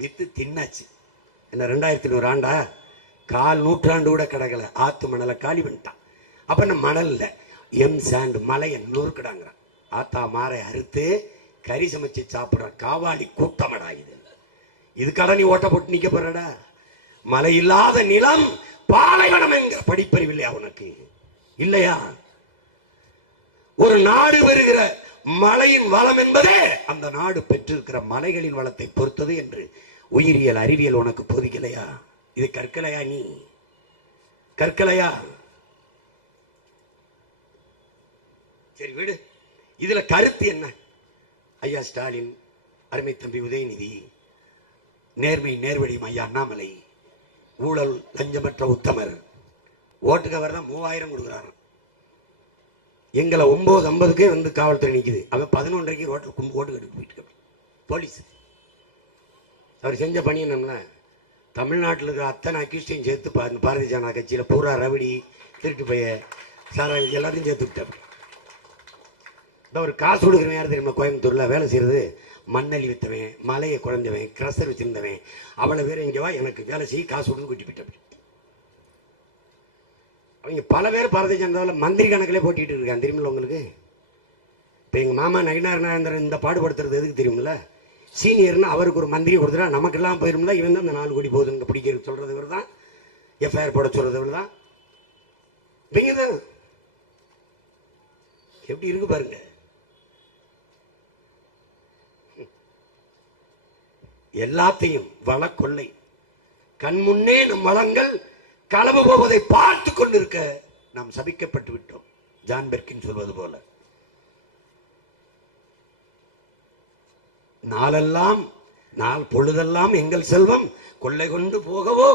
வித்து தின்னாச்சு. என்ன 2100 ஆண்டா? 1/4 நூற்றாண்டு கூட கிடக்கல, ஆத்து மணலை காலி பண்ணிட்டான். அப்ப என்ன மணல்ல எம் சாண்ட் மலையை நூறுக்கிடாங்க. ஆத்தா மாறை அறுத்து கறி சமைச்சு சாப்பிடுற காவாடி கூட்டமடா இது. இதுக்காக நீ ஓட்ட போட்டு நிக்க போறடா? மழை இல்லாத நிலம் பாலைவனம் என்கிற படிப்பறிவு இல்லையா உனக்கு? இல்லையா? ஒரு நாடு பெறுகிற மலையின் வளம் என்பதே அந்த நாடு பெற்றிருக்கிற மலைகளின் வளத்தை பொறுத்தது என்று உயிரியல் அறிவியல் உனக்கு போதிக்கலையா? இது கற்கலையா? நீ கற்கலையா? சரி விடு. இதுல கருத்து என்ன? ஐயா ஸ்டாலின், அருமை தம்பி உதயநிதி, நேர்மை நேர்வழியும் ஐயா அண்ணாமலை, ஊழல் லஞ்சமற்ற உத்தமர், ஓட்டுக்கு அவர் தான் 3000 கொடுக்குறாரு. எங்களை 9:50 வந்து காவல்துறை நிற்குது. அவன் 11:30 ரோட்டில் கும்பு ஓட்டு கட்டு போயிட்டு போலீஸ். அவர் செஞ்ச பணி என்னன்னா, தமிழ்நாட்டில் இருக்கிற அத்தனை அக்யூஸ்டையும் சேர்த்து பாரதிய ஜனதா கட்சியில் பூரா ரவடி திருட்டு பைய சாரா எல்லாத்தையும் சேர்த்து விட்டார். இந்த ஒரு காசு கொடுக்குறவன் யார் தெரியுமா? கோயம்புத்தூரில் வேலை செய்கிறது மண்ணள்ளி விற்றவன், மலையை குழந்தவன், கிரஷர் வச்சிருந்தவன், அவளை வேற இங்கே வா எனக்கு வேலை செய்ய காசு கொடுத்து கொட்டி போயிட்ட. அவங்க பல பேர் பாரதிய ஜனதாவில் மந்திரி கணக்கிலே போட்டிட்டு இருக்காங்க தெரியுமில்ல உங்களுக்கு? இப்போ எங்கள் மாமா நயினார் நாயந்திரன் இந்த பாடுபடுத்துறது எதுக்கு தெரியுமில்ல? சீனியர்னு அவருக்கு ஒரு மந்திரி கொடுத்துட்டா நமக்கெல்லாம் போயிருமில்ல. இவன் தான் இந்த 4 கோடி போகுதுன்னு பிடிக்கிறது சொல்றது இவர் தான். எஃப்ஐஆர் போட சொல்றது இவர் தான். இவங்க தான். எப்படி இருக்கு பாருங்க. எல்லாத்தையும் வள கொள்ளை கண்முன்னே நம் வளங்கள் களவு போவதை பார்த்து கொண்டிருக்க நாம் சபிக்கப்பட்டு விட்டோம். ஜான் பெர்கின் சொல்வது போல, நாளெல்லாம் நாள் பொழுதெல்லாம் எங்கள் செல்வம் கொள்ளை கொண்டு போகவோ,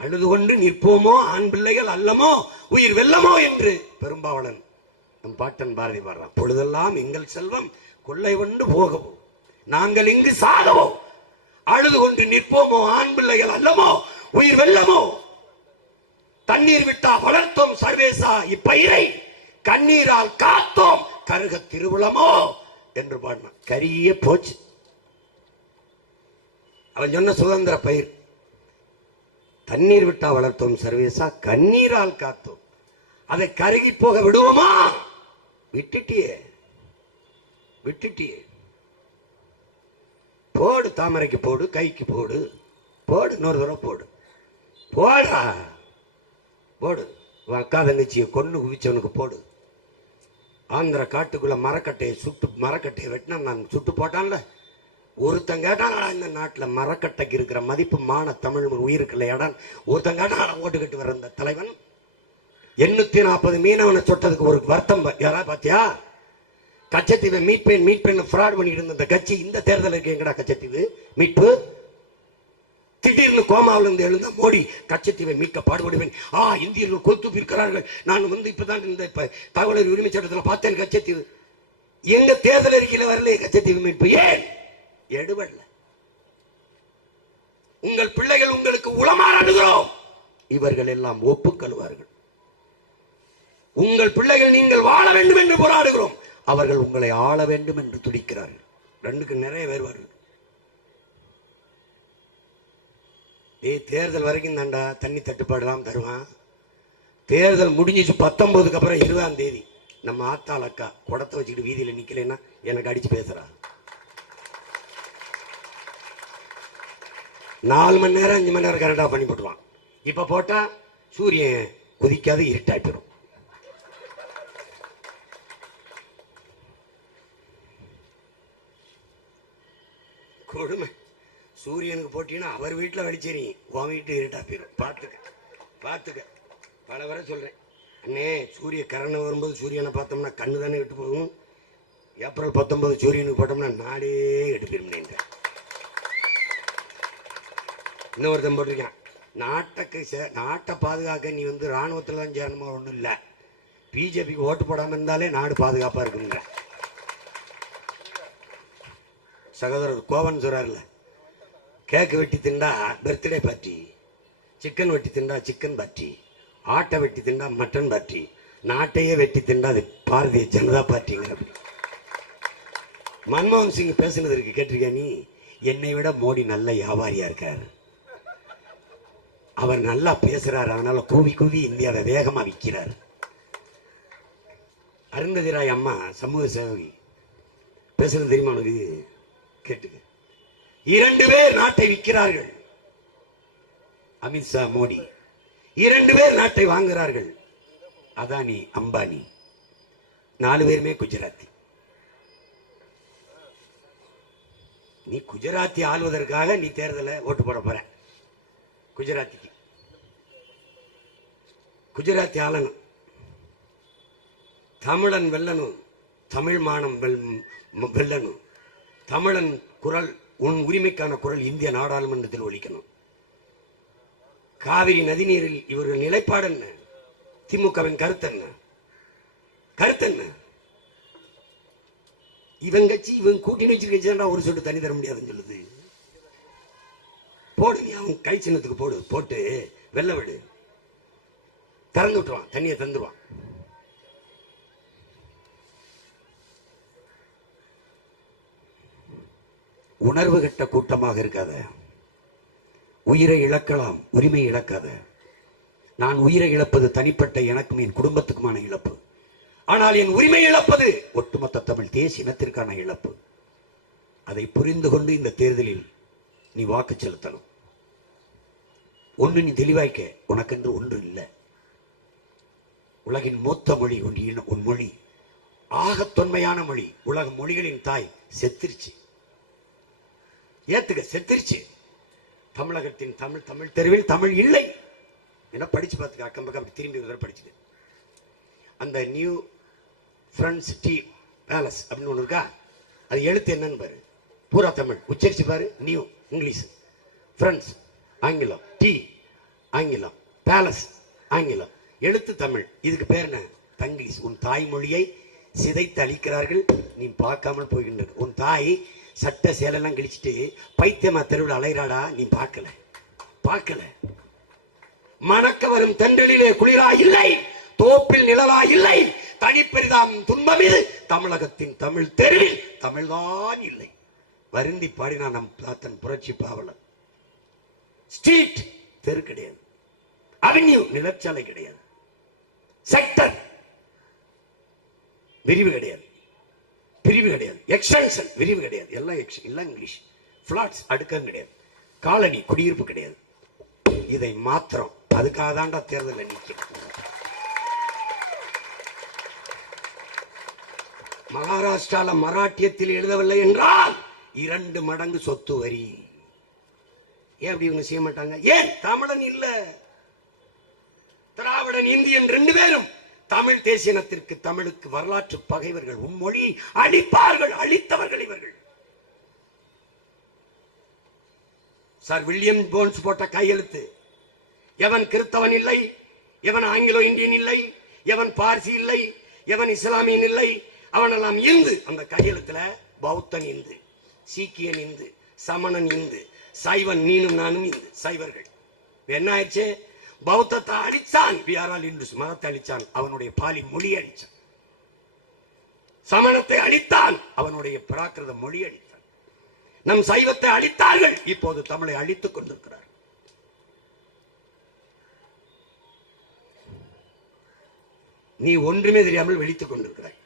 அழுது கொண்டு நிற்போமோ, ஆண் பிள்ளைகள் அல்லமோ, உயிர் வெல்லமோ என்று பெரும்பாவளன் நம் பாட்டன் பாரதி பாடுறான். பொழுதெல்லாம் எங்கள் செல்வம் கொள்ளை கொண்டு போகவோ, நாங்கள் இங்கு சாகவோ, அழுது கொண்டு நிற்போமோ, ஆண் பிள்ளைகள் அல்லமோ, உயிர் வெல்லமோ, தண்ணீர் விட்டா வளர்த்தோம் சர்வேசா இப்பயிரை, கண்ணீரால் காத்தோம் கருக திருவிழமோ என்று பாடினான். கரிய போச்சு அவன் சொன்ன சுதந்திர பயிர். தண்ணீர் விட்டா வளர்த்தோம் சர்வேசா, கண்ணீரால் காத்தோம், அதை கருகி போக விடுவோமா? விட்டுட்டியே விட்டுட்டியே. போடு, தாமரைக்கு போடு, கைக்கு போடு, போடு, இன்னொரு தடவை போடு, போடா போடு. அக்கா தங்கச்சியை கொண்டு குவிச்சவனுக்கு போடு. ஆந்திர காட்டுக்குள்ள மரக்கட்டையை சுட்டு மரக்கட்டையை வெட்டினா நான் சுட்டு போட்டான்ல, ஒருத்தன் கேட்டான் இந்த நாட்டில் மரக்கட்டைக்கு இருக்கிற மதிப்பு மான தமிழ் உயிருக்கு இல்லையாடான். ஒருத்தன் கேட்டான் ஓட்டுக்கிட்டு வர இந்த தலைவன் 840 மீனவனை சொட்டதுக்கு ஒரு வருத்தம் யாராவது பாத்தியா? கச்சத்தீவை மீட்பேன் ஃப்ராட் பண்ணிட்டு இருந்த இந்த கட்சி இந்த தேர்தல் இருக்கு எங்கடா கச்சத்தீவு மீட்பு? திடீர்னு கோமாவில் இருந்து எழுந்த மோடி கச்சத்தீவை மீட்க பாடுபடுவேன். இந்தியர்கள் கொத்து இருக்கிறார்கள். நான் இப்பதான் இந்த தகவல் உரிமை சட்டத்தில் பார்த்தேன் கச்சத்தீவு. எங்க தேர்தல் அறிக்கையில வரல கச்சத்தீவு மீட்பு. ஏன் எடுபடல? உங்கள் பிள்ளைகள் உங்களுக்கு உளமாறுகிறோம், இவர்கள் எல்லாம் ஒப்புக்கொள்வார்கள். உங்கள் பிள்ளைகள் நீங்கள் வாழ வேண்டும் என்று போராடுகிறோம், அவர்கள் உங்களை ஆள வேண்டும் என்று துடிக்கிறார்கள். ரெண்டுக்கு நிறைய வேறுபாடு. தேர்தல் வரைக்கும் தாண்டா தண்ணி தட்டுப்பாடுலாம் தருவான். தேர்தல் முடிஞ்சிச்சு 19க்கு அப்புறம் 20ஆம் தேதி நம்ம ஆத்தாள் அக்கா குடத்தை வச்சுக்கிட்டு வீதியில நிக்கலைன்னா எனக்கு அடிச்சு பேசுறா. 4 மணி நேரம் 5 மணி நேரம் கரெக்டா பண்ணி போட்டுவான். இப்ப போட்டா சூரியன் குதிக்காது, இருட்டாயிடும். கொடுமை. சூரியனுக்கு போட்டீங்கன்னா அவர் வீட்டில் வெளிச்சேரியும், உன் வீட்டு இருட்டா போயிடும். பார்த்துக்க பல வரை சொல்றேன். அண்ணே, சூரிய கரணம் வரும்போது சூரியனை பார்த்தோம்னா கண்ணு தானே விட்டு போகும். ஏப்ரல் 19 சூரியனுக்கு போட்டோம்னா நாடே எட்டு போயிடும். இன்னொருத்தன் போட்டிருக்கேன், நாட்டை பாதுகாக்க நீ ராணுவத்தில் தான் சேரணுமா? ஒன்றும் இல்லை, பிஜேபிக்கு ஓட்டு போடாமல் இருந்தாலே நாடு பாதுகாப்பாக இருக்குங்க. சகோதரர் கோவன் சொல்றாருல, கேக்கு வெட்டி திண்டா பர்த்டே பார்ட்டி, சிக்கன் வெட்டி திண்டா சிக்கன் பார்ட்டி, ஆட்டை வெட்டி திண்டா மட்டன் பார்ட்டி, நாட்டையே வெட்டி திண்டா அது பாரதிய ஜனதா பார்ட்டிங்கிற. மன்மோகன் சிங் பேசுனது இருக்கு, கேட்டிருக்கியா நீ? என்னை விட மோடி நல்ல வியாபாரியா இருக்காரு, அவர் நல்லா பேசுறாரு, அதனால கூவி கூவி இந்தியாவை வேகமா விற்கிறார். அருந்ததி ராய் அம்மா சமூக சேவகி பேசுறது தெரியுமா உனக்கு? கேட்டுங்க. 2 பேர் நாட்டை விற்கிறார்கள். அமித்ஷா, மோடி 2 பேர் நாட்டை வாங்குகிறார்கள். அதானி, அம்பானி 4 பேருமே குஜராத்தி. நீ குஜராத்தி ஆள்வதற்காக நீ தேர்தலை ஓட்டு போட போற. குஜராத்திக்கு குஜராத்தி ஆளணும், தமிழன் வெல்லணும், தமிழ் மானம் வெல்லணும், தமிழன் குரல், உன் உரிமைக்கான குரல் இந்திய நாடாளுமன்றத்தில் ஒலிக்கணும். காவிரி நதிநீரில் இவர்கள் நிலைப்பாடு என்ன? திமுகவின் கருத்து என்ன? கருத்து என்ன? இவன் கட்சி, இவன் கூட்டணி வச்சிருக்கா ஒரு சொட்டு தண்ணி தர முடியாதுன்னு சொல்லுது. போடு, நீ அவன் கை சின்னத்துக்கு போடு, போட்டு வெள்ள விடு, திறந்து விட்டுருவான், தண்ணியை தந்துருவான். உணர்வு கட்ட கூட்டமாக இருக்காத. உயிரை இழக்கலாம், உரிமை இழக்காத. நான் உயிரை இழப்பது தனிப்பட்ட எனக்கும் என் குடும்பத்துக்குமான இழப்பு. ஆனால் என் உரிமை இழப்பது ஒட்டுமொத்த தமிழ் தேசிய இனத்திற்கான இழப்பு. அதை புரிந்து கொண்டு இந்த தேர்தலில் நீ வாக்கு செலுத்தணும். ஒன்று நீ தெளிவாய்க்க, உனக்கென்று ஒன்று இல்லை. உலகின் மூத்த மொழி உன் மொழி, ஆக தொன்மையான மொழி, உலக மொழிகளின் தாய் செத்துருச்சு. ஏத்துக்க, செத்துருச்சு. தமிழகத்தின் தமிழ், தமிழ் தெருவில் தமிழ் இல்லை. என்ன படிச்சு பார்த்துக்க, அக்கம் பக்கம் அப்படி திரும்பி ஒரு படிச்சுக்க. அந்த நியூ ஃப்ரண்ட் சிட்டி பேலஸ் அப்படின்னு ஒன்று இருக்கா, அது எழுத்து என்னன்னு பாரு, பூரா தமிழ். உச்சரிச்சு பாரு, நியூ இங்கிலீஷ், ஃப்ரண்ட்ஸ் ஆங்கிலம், டி ஆங்கிலம், பேலஸ் ஆங்கிலம், எழுத்து தமிழ். இதுக்கு பேர் என்ன? தங்கிலீஷ். உன் தாய்மொழியை சிதைத்து அளிக்கிறார்கள், நீ பார்க்காமல் போகின்ற. உன் தாய் சட்ட சேலெல்லாம் கிழிச்சிட்டு பைத்தியமா தெருவில் அலைறாடா, நீ பார்க்கல. பார்க்கல. மணக்க வரும் தென்றலிலே குளிரா இல்லை, தோப்பில் நிழலா இல்லை, தனிப்பெரிதாம் துன்பம் இது தமிழகத்தின் தமிழ் தெருவில் தமிழ்தான் இல்லை. வருந்தி பாடினான் நம் தாத்தன் புரட்சி பாவலர். ஸ்ட்ரீட் தெரு கிடையாது, அவென்யூ நிலச்சாலை கிடையாது, செக்டர் விரிவு கிடையாது, பிரிவு கிடையாது, எக்ஸ்டென்ஷன் விரிவு கிடையாது, எல்லாம் இங்கிலீஷ். பிளாட்ஸ் அடுக்கம் கிடையாது, காலனி குடியிருப்பு கிடையாது. இதை மாத்திரம் அதுக்காக தாண்டா தேர்தல் நிற்கும். மகாராஷ்டிரால மராட்டியத்தில் எழுதவில்லை என்றால் 2 மடங்கு சொத்து வரி. ஏன் அப்படி இவங்க செய்ய மாட்டாங்க? ஏன்? தமிழன் இல்ல, திராவிடன் இந்தியன் 2 பேரும் தமிழ் தேசியனத்திற்கு, தமிழுக்கு வரலாற்று பகைவர்கள். உன் மொழியை அழிப்பார்கள், அழித்தவர்கள் இவர்கள். சார் வில்லியம் போன்ஸ் போட்ட கையெழுத்து, எவன் கிறிஸ்தவன் இல்லை, எவன் ஆங்கிலோ இந்தியன் இல்லை, எவன் பார்சி இல்லை, எவன் இஸ்லாமியன் இல்லை, அவனெல்லாம் இந்து. அந்த கையெழுத்துல பௌத்தன் இந்து, சீக்கியன் இந்து, சமணன் இந்து, சைவன் நீனும் நானும் இந்து, சைவர்கள். என்ன ஆயிடுச்சு? பௌத்தத்தை அழிச்சான், பிஆரால் இந்துஸ் மதத்தை அழிச்சான், அவனுடைய பாலி மொழி அழிச்சான். சமணத்தை அழித்தான், அவனுடைய பிராகிருத மொழி அழித்தான். நம் சைவத்தை அழித்தார்கள், இப்போது தமிழை அழித்துக் கொண்டிருக்கிறார். நீ ஒன்றுமே தெரியாமல் விழித்துக் கொண்டிருக்கிறாய்.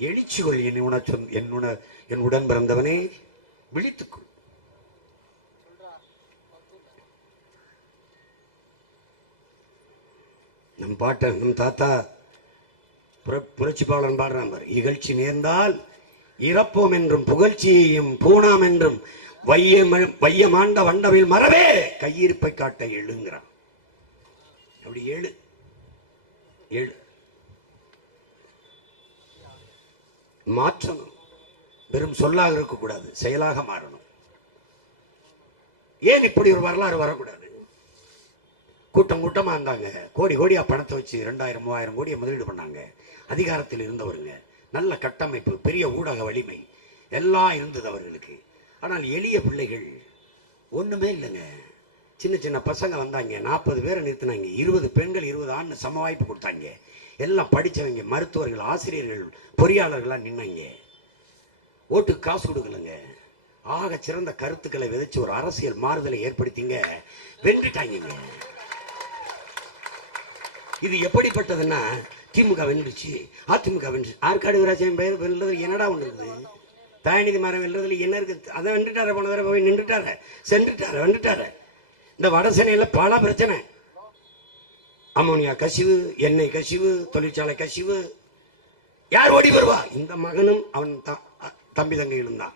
எழுச்சிகொள், என் உடன் பிறந்தவனே, விழித்துக்கொள். நம் பாட்ட, நம் தாத்தா புரட்சி பாவலன் பாடுறான் பாரு, இகழ்ச்சி நேர்ந்தால் இறப்போம் என்றும் புகழ்ச்சியையும் பூணாம் என்றும் வையமாண்ட வண்டவில் மறவே கையிருப்பை காட்ட எழுங்கிறான். அப்படி ஏழு ஏழு மாற்றணும். வெறும் சொல்லாக இருக்கக்கூடாது, செயலாக மாறணும். ஏன் இப்படி ஒரு வரலாறு வரக்கூடாது? கூட்டம் கூட்டமா இருந்தாங்க, கோடி கோடியா பணத்தை வச்சு 2000 3000 கோடியை முதலீடு பண்ணாங்க. அதிகாரத்தில் இருந்தவருங்க, நல்ல கட்டமைப்பு, பெரிய ஊடக வலிமை எல்லாம் இருந்தது அவர்களுக்கு. ஆனால் எளிய பிள்ளைகள் ஒண்ணுமே இல்லைங்க. சின்ன சின்ன பசங்க வந்தாங்க, 40 பேரை நிறுத்தினாங்க, 20 பெண்கள் 20 ஆண் சம வாய்ப்பு கொடுத்தாங்க. எல்லாம் படிச்சவங்க, மருத்துவர்கள், ஆசிரியர்கள், பொறியாளர்களா நின்னாங்க. ஓட்டுக்கு காசு கொடுக்கலங்க, ஆக சிறந்த கருத்துக்களை விதைச்சு ஒரு அரசியல் மாறுதலை ஏற்படுத்திங்க, வென்றுட்டாங்க. இது எப்படிப்பட்டதுன்னா, திமுக வென்றுச்சு, அதிமுக வென்று, ஆற்காடு வீராசாமி பெயர் வெல்றது என்னடா ஒண்ணு இருக்குது? தயாநிதி மாறன் வெல்றதுல என்ன இருக்கு? அதை வென்றுட்டார, போன தடவை போய் நின்றுட்டார, சென்றுட்டார, வென்றுட்டார. இந்த வடசென்னையில பல பிரச்சனை, அமோனியா கசிவு, எண்ணெய் கசிவு, தொழிற்சாலை கசிவு. யார் ஓடி வருவா? இந்த மகனும் அவன் தம்பி தங்கைகளும் தான்.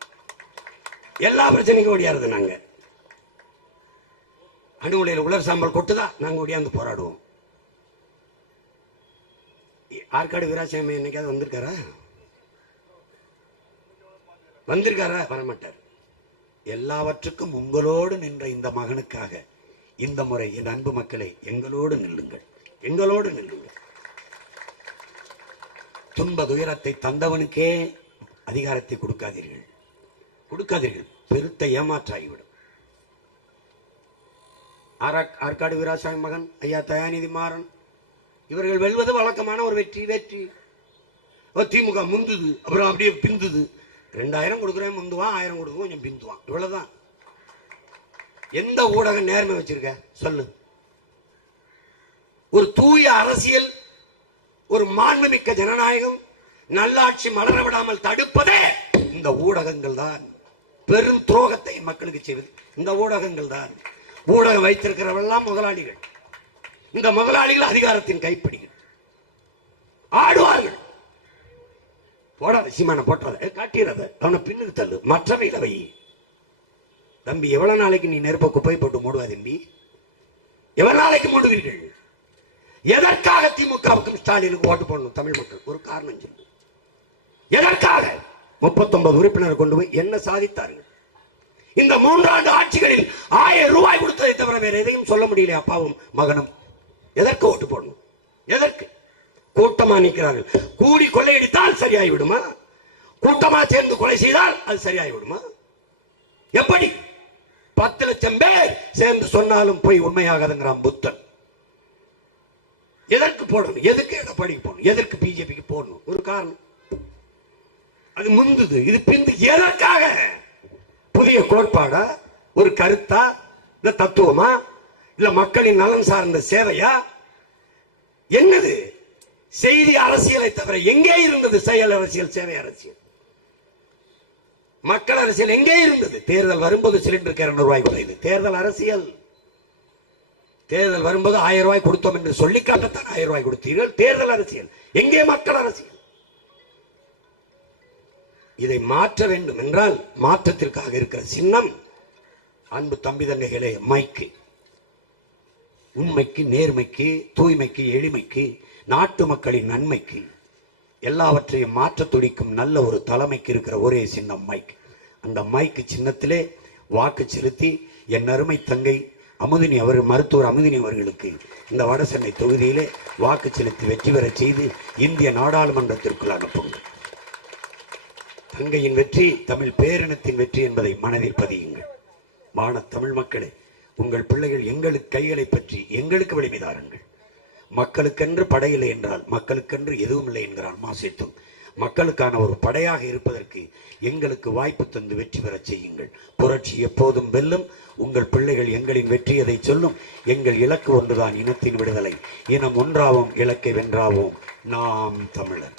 எல்லா பிரச்சனைக்கும் ஓடியாருது. நாங்க அணு உலையில் உலர் சாம்பல் கொட்டுதா, நாங்க ஓடியாந்து போராடுவோம். ஆற்காடு வீராசாமி என்னைக்காவது வந்திருக்காரா? வந்திருக்காரா? வரமாட்டார். எல்லாவற்றுக்கும் உங்களோடு நின்ற இந்த மகனுக்காக இந்த முறை என் அன்பு மக்களை எங்களோடு நில்லுங்கள், எங்களோடு நில்லுங்கள். துன்ப துயரத்தை தந்தவனுக்கே அதிகாரத்தை கொடுக்காதீர்கள், கொடுக்காதீர்கள். பெருத்த ஏமாற்றாகிவிடும். ஆற்காடு வீராசாமி மகன் ஐயா தயாநிதி மாறன் இவர்கள் வெல்வது வழக்கமான ஒரு வெற்றி. வெற்றி திமுக முந்துது, அப்புறம் அப்படியே பிந்துது. 2000 கொடுக்குறேன் முந்துவான், 1000 கொடுக்கும் கொஞ்சம் பிந்துவான், இவ்வளவுதான். எந்த ஊடகம் நேர்மை வச்சிருக்க சொல்லு? ஒரு தூய அரசியல், ஒரு மாண்புமிக்க ஜனநாயகம், நல்லாட்சி மலர விடாமல் தடுப்பதே இந்த ஊடகங்கள் தான். பெரும் துரோகத்தை மக்களுக்கு செய்வது இந்த ஊடகங்கள் தான். ஊடகம் வைத்திருக்கிறவெல்லாம் முதலாளிகள். இந்த முதலாளிகள் அதிகாரத்தின் கைப்பிடிகள். ஆடுவார்கள். போடாத சீமான, போட்டாத, காட்டிடாத, அவனை பின்னுக்கு தள்ளு, மற்றவையில வை. தம்பி, எவ்வளவு நாளைக்கு நீ நெருப்ப குப்பை போட்டு மூடுவா தம்பி? எவ்வளவு நாளைக்கு மூடுவீர்கள்? எதற்காக திமுகவுக்கும் ஸ்டாலினுக்கு ஓட்டு போடணும் தமிழ் மக்கள்? ஒரு காரணம் சொல்லு. எதற்காக 39 உறுப்பினர் கொண்டு போய் என்ன சாதித்தார்கள்? இந்த 3 ஆண்டு ஆட்சிகளில் 1000 ரூபாய் கொடுத்ததை தவிர வேற எதையும் சொல்ல முடியல அப்பாவும் மகனும். எதற்கு ஓட்டு போடணும்? எதற்கு? கூட்டமா நிற்கிறார்கள். கூடி கொள்ளையடித்தால் சரியாகி விடுமா? கூட்டமா சேர்ந்து கொலை செய்தால் அது சரியாகி விடுமா? எப்படி? 10 லட்சம் பேர் சேர்ந்து சொன்னாலும் போய் உண்மையாகாதுங்கிறான் புத்தன். எதற்கு போடணும்? எதுக்கு எடப்பாடிக்கு போடணும்? எதற்கு பிஜேபிக்கு போடணும்? ஒரு காரணம். அது முந்துது, இது பிந்து. எதற்காக? புதிய கோட்பாடா? ஒரு கருத்தா? இல்ல தத்துவமா? இல்ல மக்களின் நலன் சார்ந்த சேவையா? என்னது? செய்தி அரசியலை தவிர எங்கே இருந்தது செயல் அரசியல், சேவை அரசியல், மக்கள் அரசியல் எங்கே இருந்தது? தேர்தல் வரும்போது சிலிண்டருக்கு 200 ரூபாய் குறையுது. தேர்தல் அரசியல். தேர்தல் வரும்போது 1000 ரூபாய் கொடுத்தோம் என்று சொல்லி காட்டத்தான் 1000 ரூபாய் கொடுத்தீர்கள். தேர்தல் அரசியல் எங்கே? மக்கள் அரசியல். இதை மாற்ற வேண்டும் என்றால் மாற்றத்திற்காக இருக்கிற சின்னம், அன்பு தம்பி தங்கைகளே, மைக்கு. உண்மைக்கு, நேர்மைக்கு, தூய்மைக்கு, எளிமைக்கு, நாட்டு மக்களின் நன்மைக்கு, எல்லாவற்றையும் மாற்ற துடிக்கும் நல்ல ஒரு தலைமைக்கு இருக்கிற ஒரே சின்னம் மைக். அந்த மைக்கு சின்னத்திலே வாக்கு செலுத்தி என் அருமை தங்கை அமுதினி மருத்துவர் அமுதினி அவர்களுக்கு இந்த வடசென்னை தொகுதியிலே வாக்கு செலுத்தி வெற்றி பெற செய்து இந்திய நாடாளுமன்றத்திற்குள் அனுப்புங்கள். தங்கையின் வெற்றி தமிழ் பேரினத்தின் வெற்றி என்பதை மனதில் பதியுங்கள். வான தமிழ் மக்களே, உங்கள் பிள்ளைகள் எங்களுக்கு கைகளை பற்றி எங்களுக்கு விளைவிதாருங்கள். மக்களுக்கென்று படையில்லை என்றால் மக்களுக்கென்று எதுவும் இல்லை என்கிறான் மாசேத்தும். மக்களுக்கான ஒரு படையாக இருப்பதற்கு எங்களுக்கு வாய்ப்பு தந்து வெற்றி பெற செய்யுங்கள். புரட்சி எப்போதும் வெல்லும். உங்கள் பிள்ளைகள் எங்களின் வெற்றி அதை சொல்லும். எங்கள் இலக்கு ஒன்றுதான், இனத்தின் விடுதலை. இனம் ஒன்றாவோம், இலக்கை வென்றாவோம். நாம் தமிழர்.